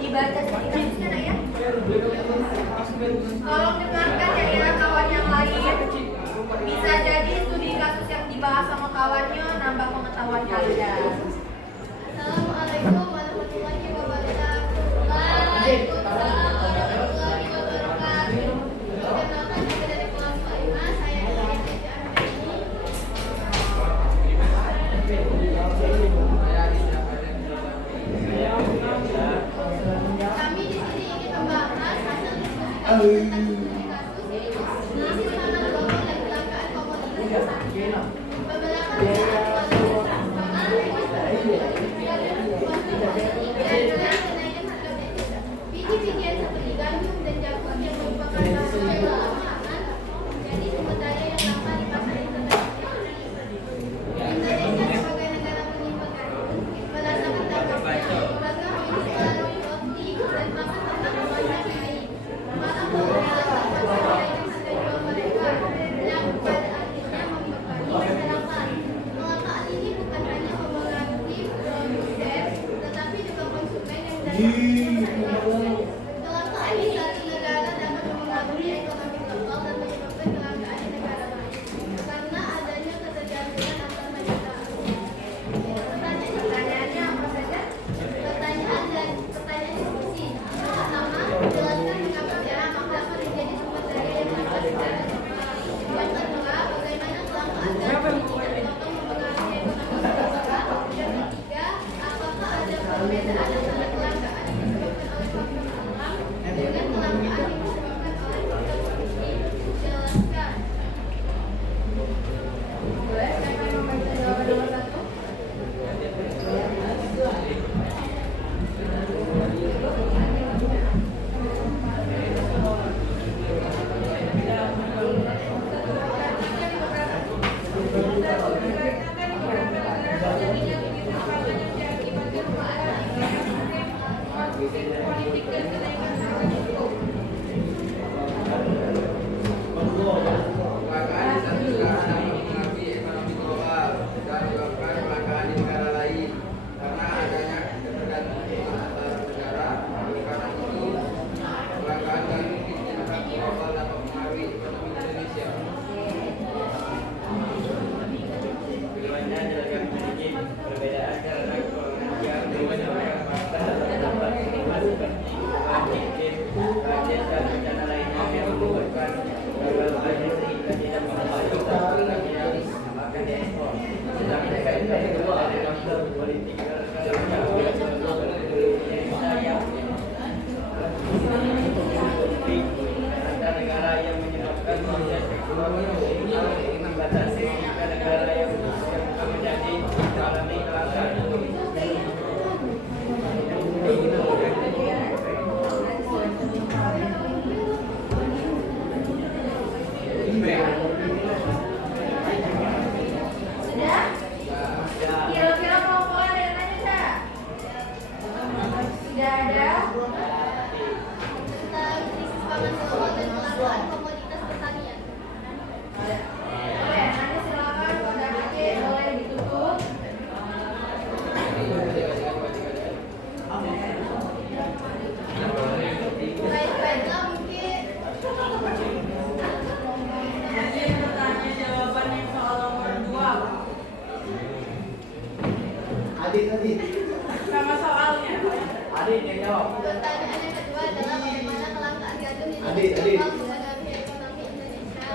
Dibaca sedikit kasusnya nak ya. Tolong dengarkan ya kawan yang lain. Bisa jadi studi kasus yang dibahas sama kawannya nambah pengetahuan kalian. Assalamualaikum warahmatullahi wabarakatuh. Waalaikumsalam warahmatullahi wabarakatuh. Perkenalkan saya dari kelas 5, saya dari Kami di sini ingin membahas hasil diskusi kami tentang studi kasus yaitu isi tanah gelombang dan kelangkaan komoditas. Beberapa biji-bijian seperti gandum dan jagung yang merupakan bahan yang dalam pangan menjadi sumber daya yang langka di pasar internasional. Indonesia sebagai negara pengimpor gandum berdasarkan dampaknya program ini selalu roti dan makan tentang kemasan baik. Maka pemerintah dan proses ekonomi membatasi negara-negara yang menjadi mengalami kelangkaan. Sudah? Kira-kira kelompok ada yang nanya nggak? Sudah ada? Tentang krisis pangan global dan kelangkaan komoditas pertanian. Oke, nanti silakan pada akhir boleh ditutup. Baik-baiklah mungkin. Izin bertanya jawaban yang soal nomor 2. Adit. Sama soalnya. Adit yang jawab. Pertanyaan yang kedua adalah bagaimana kelangkaan gandum di Adik. dampak menghadapi ekonomi Indonesia.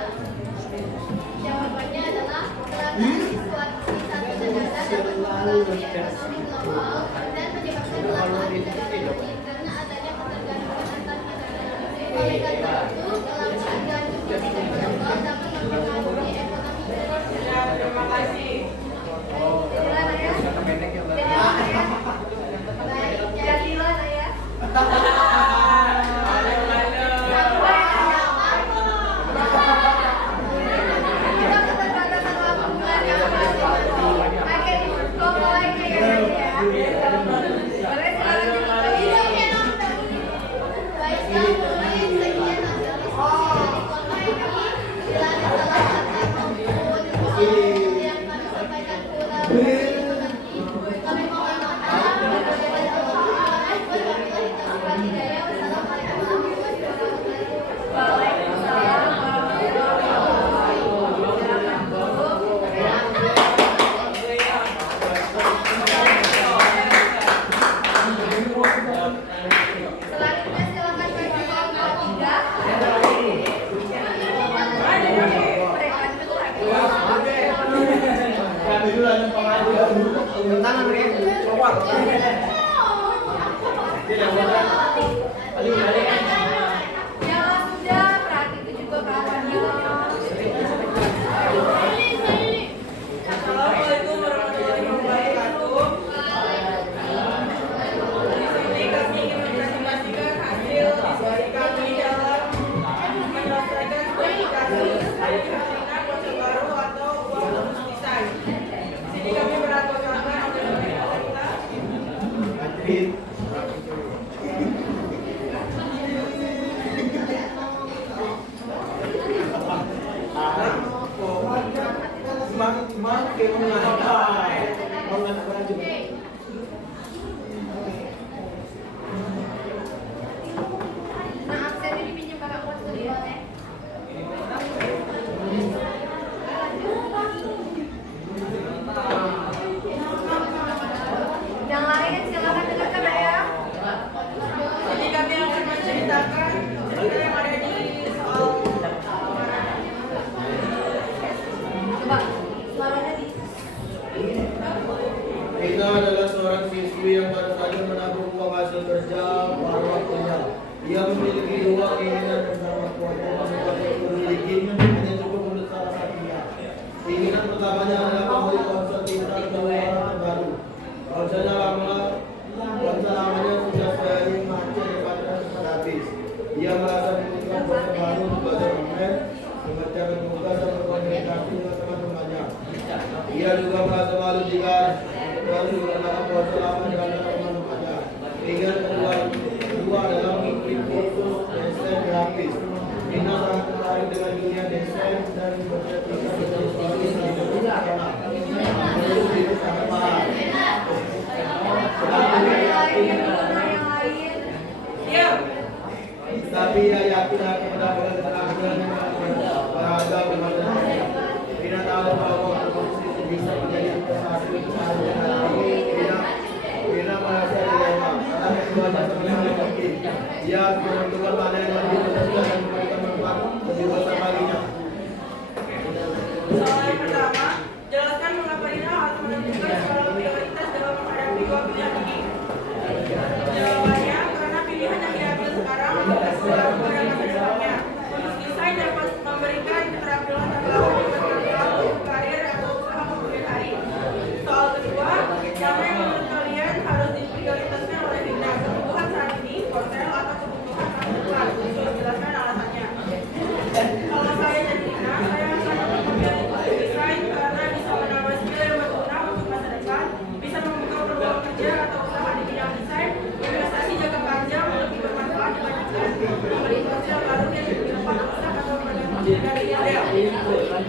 Jawabannya adalah kelangkaan di satu negara dapat mempengaruhi ekonomi global dan menyebabkan kelangkaan di negara lain karena adanya ketergantungan antar negara. Oleh karena itu, kelangkaan gandum di tingkat global dapat mempengaruhi ekonomi Indonesia. Ya, terima kasih. Jadilah ya. Jadilah ya. Baik, jadilah ya. Kita keterbatasan waktu bulan yang pakai toko lagi ya. Boleh silakan ditutup. Baiklah, mulai sekian hasil diskusi dari kelompok ini. Bila ada salah kata maupun yang kami sampaikan kurang berarti kami mohon maaf. Wabillahi taufiq wal hidayah. Wassalamualaikum warahmatullahi wabarakatuh. Waalaikumsalam warahmatullahi wabarakatuh. Selanjutnya silakan bagi kelompok 3. Tangan nih, coba. Yang sudah perhatikan juga kawannya. Assalamualaikum warahmatullahi wabarakatuh. Di sini kami ingin mempresentasikan hasil diskusi kami dalam menyelesaikan studi kasus Karantina Bocor Baru atau uang bonus desain. Di sini kami beranggotakan organisasi pemerintah. Maaf, saya dipinjam kakak kuat dulu ya. Yang lain silakan dengarkan ya. Jadi kami akan menceritakan cerita yang ada di soal Coba suaranya di. Rina adalah seorang siswi yang baru saja menabung uang hasil kerja paruh waktunya. Ia memiliki dua keinginan dan sama kuatnya membuat yang dimilikinya hanya cukup untuk salah satunya. Keinginan pertamanya adalah membeli ponsel pintar keluaran terbaru. Ponselnya lamanya sudah sering mati daripada cepat habis. Ia merasa membutuhkan ponsel baru untuk belajar online, mengerjakan tugas dan berkomunikasi dengan teman-temannya. Ia juga merasa malu jika baru menggunakan ponsel lama dengan teman-temannya. Keinginan kedua adalah mengikuti kursus desain grafis. Rina sangat tertarik dengan dunia desain dan bercita-cita menjadi seorang desainer profesional. Namun itu sangat mahal. Tapi ia yakin akan mendapatkan keterampilan yang berharga bermanfaat. Rina tahu bahwa posisi bisa menjadi investasi besar nanti. Rina merasa dilema karena keduanya sama-sama penting. Ia menentukan mana yang lebih berharga dan memberikan manfaat lebih besar baginya. soal yang pertama, jelaskan mengapa Rina harus menentukan skala prioritas dalam menghadapi dua pilihan ini. Jawabannya, karena pilihan yang diambil sekarang akan berpengaruh pada masa depannya. Bonus desain dapat memberi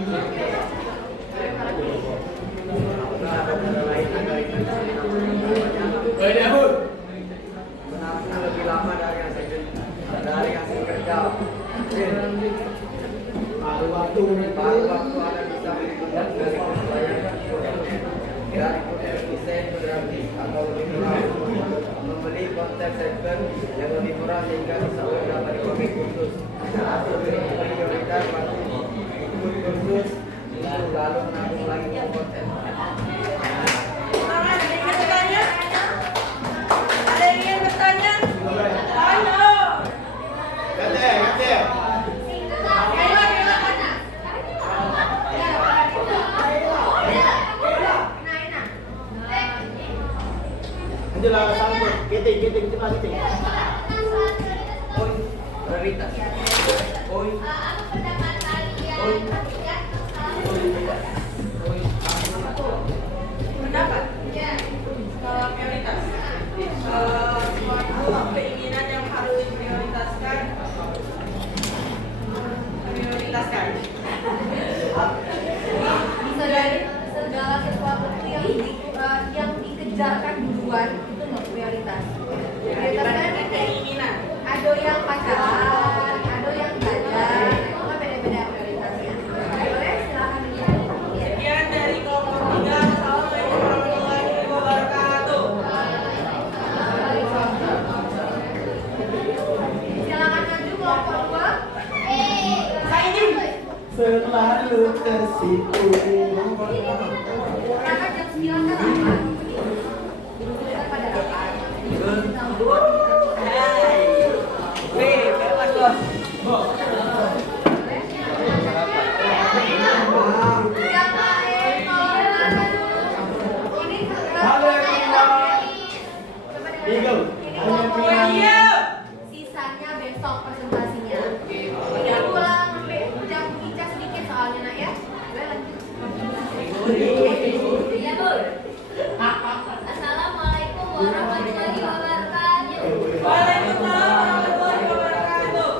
Menabung lebih lama dari hasil kerja. Baru waktu Baru waktu Anda bisa melihat dari pembayaran dari konten desain gratis atau lebih murah, membeli konten second yang lebih murah sehingga bisa mendapat komik khusus atau beri prioritas waktu ikut kursus itu lalu menabung lagi untuk konten. Ada yang ingin bertanya? Ada yang ingin bertanya? Ayo. Kate. Itulah sangkut. Keting cepat keting. Prioritas. Apa pendapat kalian? Pendapat? Ya. Prioritas. Suatu keinginan yang harus diprioritaskan. Bisa dari segala sesuatu itu yang dikejarkan duluan itu nggak prioritas. Prioritas kan Keinginan. ada yang pacaran, ada yang belajar, itu kan beda-beda prioritasnya. Boleh silakan ya. Sekian dari kelompok 3. Assalamualaikum warahmatullahi wabarakatuh. Silakan maju kelompok 2. Saidi. Selalu tersipu. Karena jam 9 kan apa? Kita pada apa? Bebas bos. Siapa ini Halo, Eagle. Iya. sisanya besok presentasinya. Kita pulang sampai jam Ica sedikit soalnya nak ya. Boleh lanjut. Iya, Bu. Assalamualaikum warahmatullahi wabarakatuh. Waalaikumsalam warahmatullahi wabarakatuh.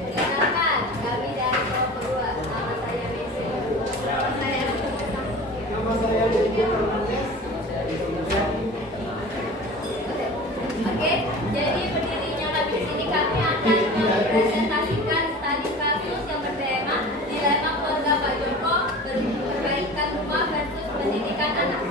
Perkenalkan, kami dari kelompok 2. Nama saya Messi. Nama saya Deddy Fernandes. Oke, jadi berdirinya habis ini kami akan mempresentasikan studi kasus yang bertema dilema keluarga Pak Joko perbaikan rumah versus pendidikan anak.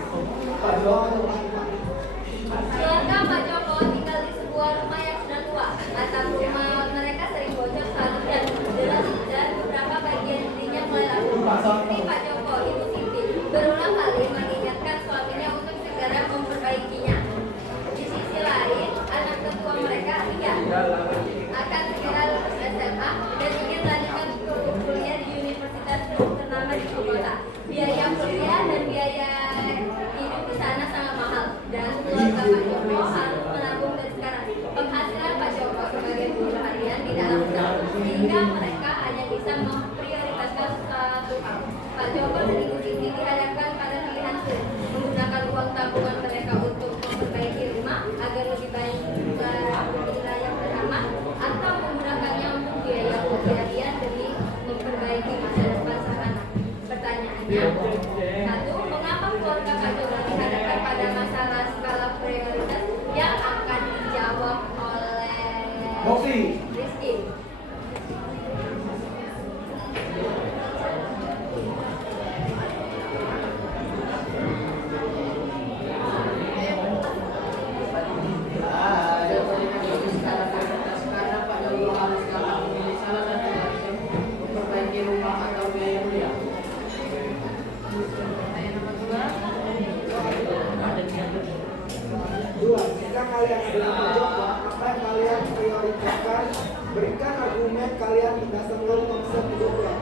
Keluarga Pak Joko tinggal di sebuah rumah yang sudah tua. Atap rumah mereka sering bocor saat hujan deras dan beberapa bagian dindingnya mulai rapuh. Istri Pak Joko, Ibu Siti, berulang kali mengingatkan suaminya untuk segera memperbaikinya. Di sisi lain, anak ketua mereka, Ria, akan segera lulus SMA dan ingin melanjutkan kuliah di universitas ternama di ibu kota. Biaya kuliah dan biaya hidup di sana sangat mahal dan keluarga Pak Joko harus menabung dari sekarang. Penghasilan Pak Joko sebagai buruh harian di dalam setahun sehingga mereka hanya bisa memprioritaskan satu hal. Pak Joko dan Ibu Siti dihadapkan pada pilihan sulit, menggunakan uang tabungan mereka untuk memperbaiki rumah agar lebih baik di wilayah bersama atau menggunakannya untuk biaya kuliah harian demi memperbaiki masa depan sang anak. Pertanyaannya, satu, mengapa keluarga Pak Joko dihadapkan pada masalah skala prioritas yang akan dijawab oleh Boxy. Rizky? Karena Pak Joko harus memilih salah satu memperbaiki rumah atau biaya kuliah. Dua, jika kalian adalah Joko, apa yang kalian prioritaskan? Berikan argumen kalian di dasar konsep hidupnya.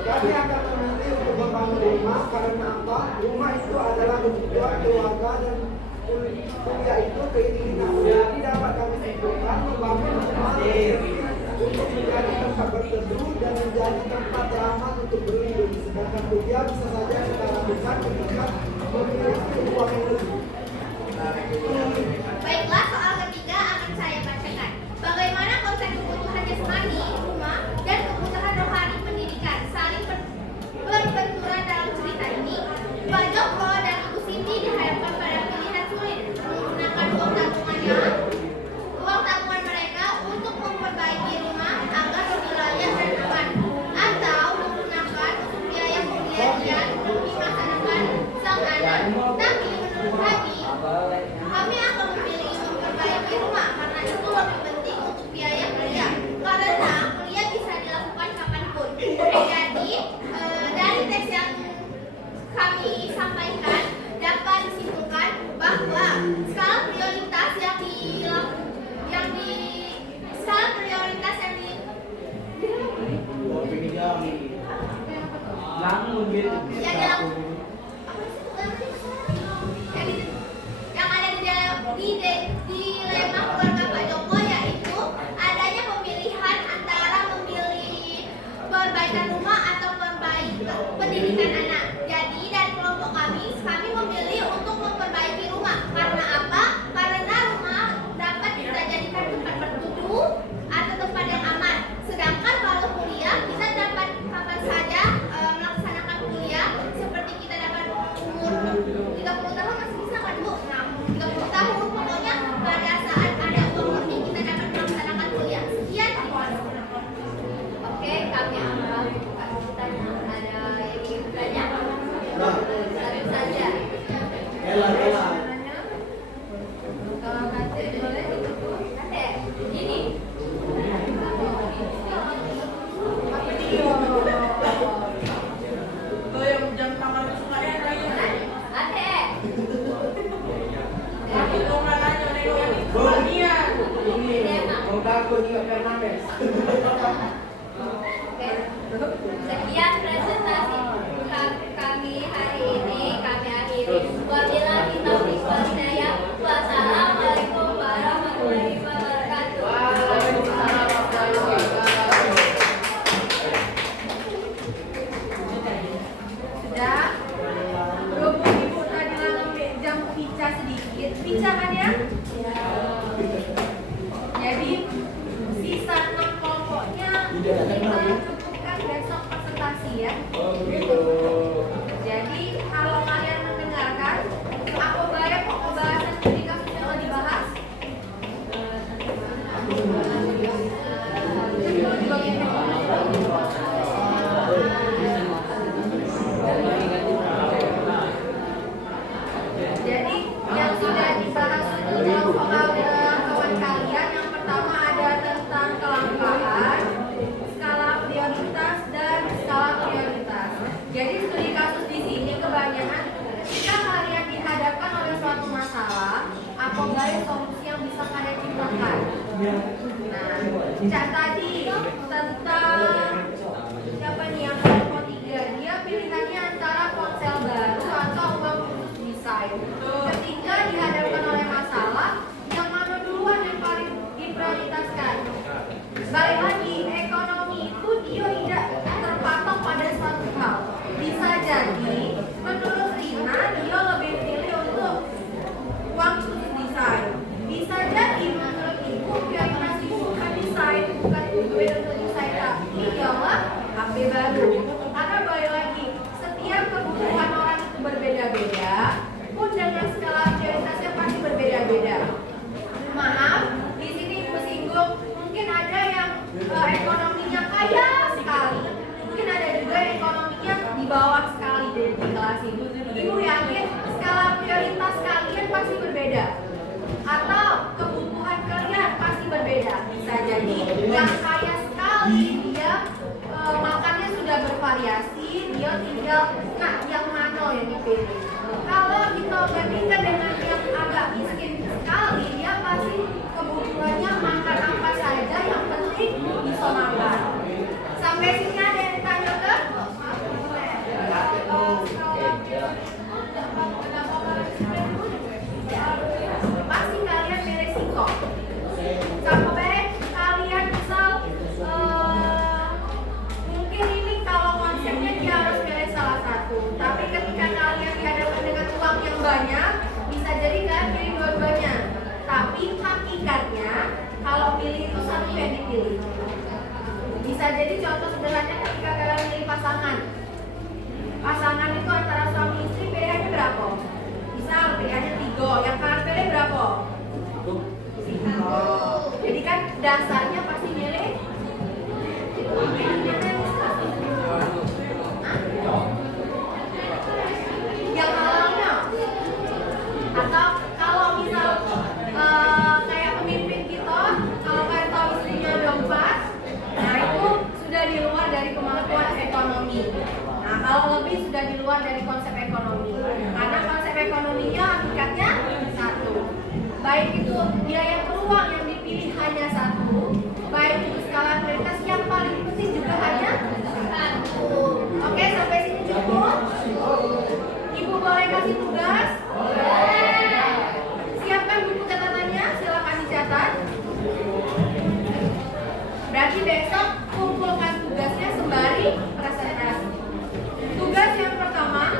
Kami akan memilih untuk membangun rumah karena apa? Rumah itu adalah kebutuhan keluarga dan kuliah itu keinginan. Jadi dapat kami simpulkan membangun rumah untuk menjadi tempat berteduh dan menjadi tempat yang aman untuk berlindung. Sedangkan kuliah bisa saja kita lakukan ketika memiliki uang yang lebih. Baiklah, soal ketiga akan saya bacakan. Bagaimana konsep kebutuhan jasmani, rumah, dan kebutuhan rohani pendidikan yang dalam yang ada di dalam di lemah keluarga Pak Joko, yaitu adanya pemilihan antara memilih perbaikan rumah atau pendidikan anak. Jadi dari kelompok kami memilih untuk memperbaiki rumah. Karena apa? Karena rumah dapat kita jadikan tempat berteduh atau tempat yang aman. Sedangkan kalau kuliah kita dapat kapan saja melaksanakan kuliah, seperti kita dapat umur 30 tahun masih bisa kan Bu? Nah, 30 tahun pokoknya pada saat ada uang lebih kita dapat melaksanakan kuliah. Sekian, terima kasih. Oke, kami ambil tanya ada yang ingin bertanya? Satu saja. Ella. Kalau Kate boleh itu Bu. Kate, ini. Kalau yang jam makan kesukaan raya. Kate. Itu nggak nanya nego yang itu bagian. Kau takut juga Fernandes. Oke. Sekian presentasi kami hari ini. Kami akhiri. Wabillahi taufiq wal hidayah. Wassalamualaikum warahmatullahi wabarakatuh. Sudah? Berhubung Ibu tadi ngambil jam pica sedikit, pica kan ya? Jadi sisa 6 kelompoknya kita cukupkan besok presentasi ya. Jadi kalau kalian mendengarkan, aku bayar kok pembahasan studi kasus yang mau dibahas. Itu di bagian Jadi yang sudah dibahas untuk kawan kalian, yang pertama ada tentang kelangkaan, skala prioritas dan skala prioritas. Jadi studi kasus di sini kebanyakan jika kalian dihadapkan oleh suatu masalah, apa gaya solusi yang bisa kalian ciptakan. Nah, Cak tadi tentang siapa nih yang kelompok 3, dia pilihannya antara ponsel baru atau uang khusus desain. Ketika dihadapkan oleh masalah, yang mana duluan yang paling diprioritaskan? Balik lagi, ekonomi itu dia tidak terpatok pada suatu hal. Bisa jadi, menurut Rina, dia lebih pilih untuk uang khusus desain. Bisa jadi menurut Ibu, prioritas Ibu bukan desain, bukan duit untuk desain, tapi ialah HP baru. Karena balik lagi, setiap kebutuhan orang itu berbeda-beda, pun dengan skala prioritasnya pasti berbeda-beda. Maaf, di sini Ibu singgung, mungkin ada yang ekonominya kaya sekali, mungkin ada juga yang ekonominya di bawah sekali dari di kelas ini. Ibu yakin skala prioritas kalian pasti berbeda, atau kebutuhan kalian pasti berbeda. Bisa jadi yang kaya sekali dia makannya sudah bervariasi, dia tinggal yang mana yang dipilih. Kalau kita bandingkan dengan yang agak miskin sekali, dia pasti kebutuhannya makan apa saja yang penting bisa makan. Sampai sini ada yang ditanyakan? Pasti kalian beresiko. Sampai kalian misal mungkin ini kalau konsepnya dia harus pilih salah satu. Tapi ketika kalian dihadapkan dengan uang yang banyak, bisa jadi kalian pilih dua-duanya. Tapi hakikatnya kalau pilih itu satu yang dipilih. Bisa jadi contoh sederhana ketika kalian pilih pasangan. Pasangan itu antara suami istri pilihannya berapa? Misal pilihannya 3, yang kalian pilih berapa? 1. Jadi kan dasarnya pasti milih yang halalnya. Atau kalau misal kayak pemimpin kita, kalau kalian tahu istrinya ada 4, nah itu sudah di luar dari kemampuan ekonomi. Nah kalau lebih sudah di luar dari konsep ekonomi, karena konsep ekonominya hakikatnya 1. Baik itu biaya peluang yang dipilih hanya 1, Jadi besok kumpulkan tugasnya sembari presentasi. Tugas yang pertama,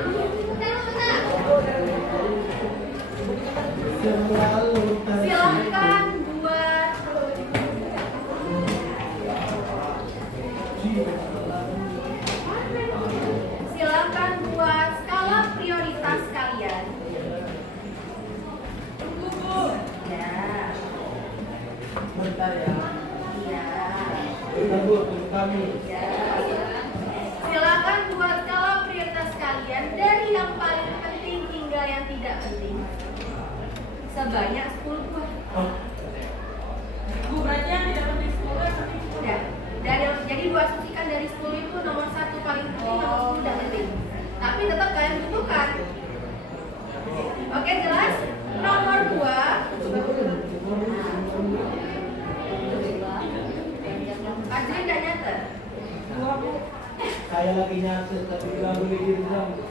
silahkan buat skala prioritas kalian. Ya. Bentar ya. Iya. Kami. Silakan buat skala prioritas kalian dari yang paling penting hingga yang tidak penting. Sebanyak 10 buah. Berarti yang tidak penting 10 yang penting 10. Ya. Jadi diasumsikan dari 10 itu nomor 1 paling penting, nomor 10 tidak penting. Tapi tetap kalian butuhkan. Oke, jelas? Nomor 2. Ajri dan nyata. Saya lagi nyatet tapi ganggu diri kamu.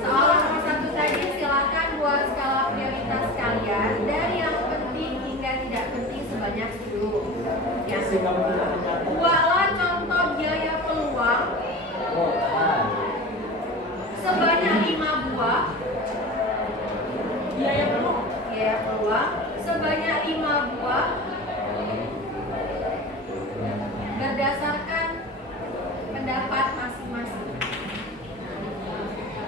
Soal nomor 1 tadi silakan buat skala prioritas kalian dari yang penting hingga tidak penting sebanyak 10. Yang kedua, buatlah contoh biaya peluang sebanyak 5 buah. Biaya penuh. Biaya peluang sebanyak 5 buah berdasarkan pendapat masing-masing.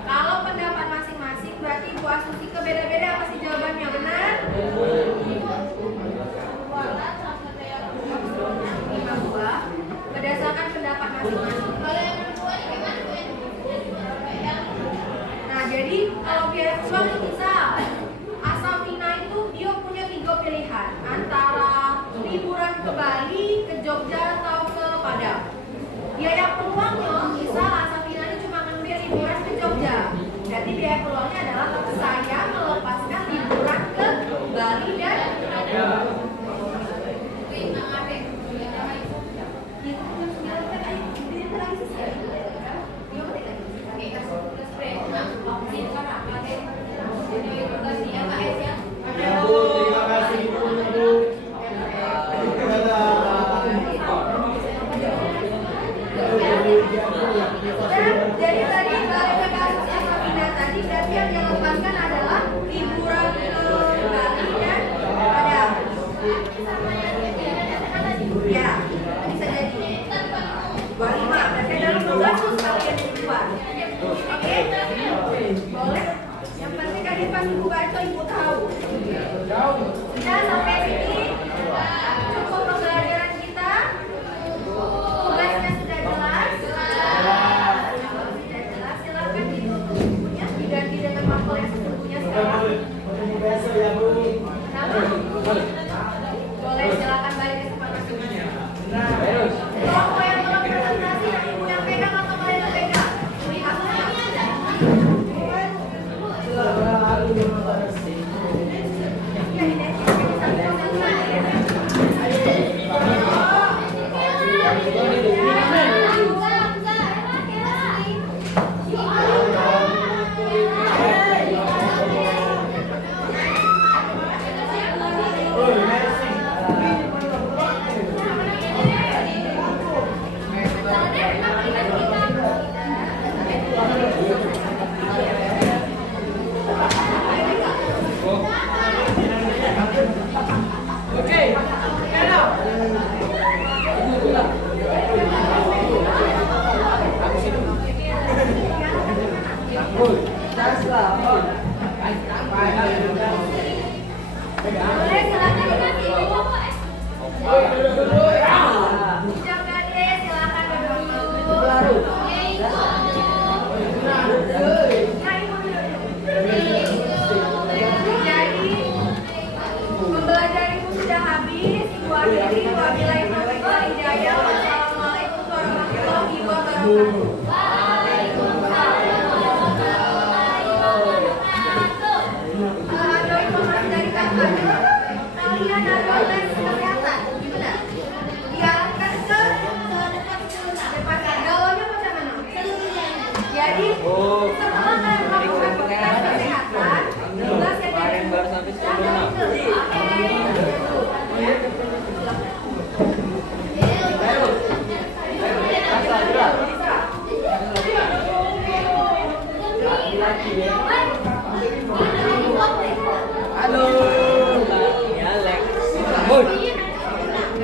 Kalau pendapat masing-masing berarti Bu asumsi ke beda-beda apa sih jawabannya, benar? 5 buah berdasarkan pendapat masing-masing. Kalau yang kedua ini gimana, Bu? Nah, jadi kalau biaya peluang misal Asafina itu dia punya 3 pilihan antara liburan ke Bali, ke Jogja atau ke Padang. Biaya peluangnya misal Asafina ini cuma ngambil liburan ke Jogja. Jadi biaya peluangnya adalah saya melepaskan liburan ke Bali dan Ya Bu, terima kasih Bu. Jadi tadi balik ke kasus Asafina tadi berarti yang dilepaskan adalah liburan ke Bali dan Padang. Ya, bisa jadi 25 berarti ada 15 kalian di luar. Oke? Boleh? Yang penting kan pas ibu baca ibu tahu. Sudah sampai sini cukup pembelajaran kita. Tugasnya sudah jelas. Kalau tidak jelas silakan ditutup bukunya diganti dengan marker yang sesungguhnya sekarang. Ketemu besok ya Bu. Nama? Boleh silakan balik ke tempat masing-masing. Kelompok yang belum presentasi dan ibu yang pegang atau kalian yang pegang? Aku ya ini boleh silakan dikasih ibu. Jaga deh, silakan duduk. Jadi pembelajaran ibu sudah habis. Ibu akhiri wabillahi taufiq wal hidayah. Wassalamualaikum warahmatullahi wabarakatuh. Ada informasi dari Kak Fadil, kalian ada tes kesehatan, gimana? Diarahkan ke depan galaunya macam mana? Jadi setelah kalian melakukan tes kesehatan, tugas yang dari Jadi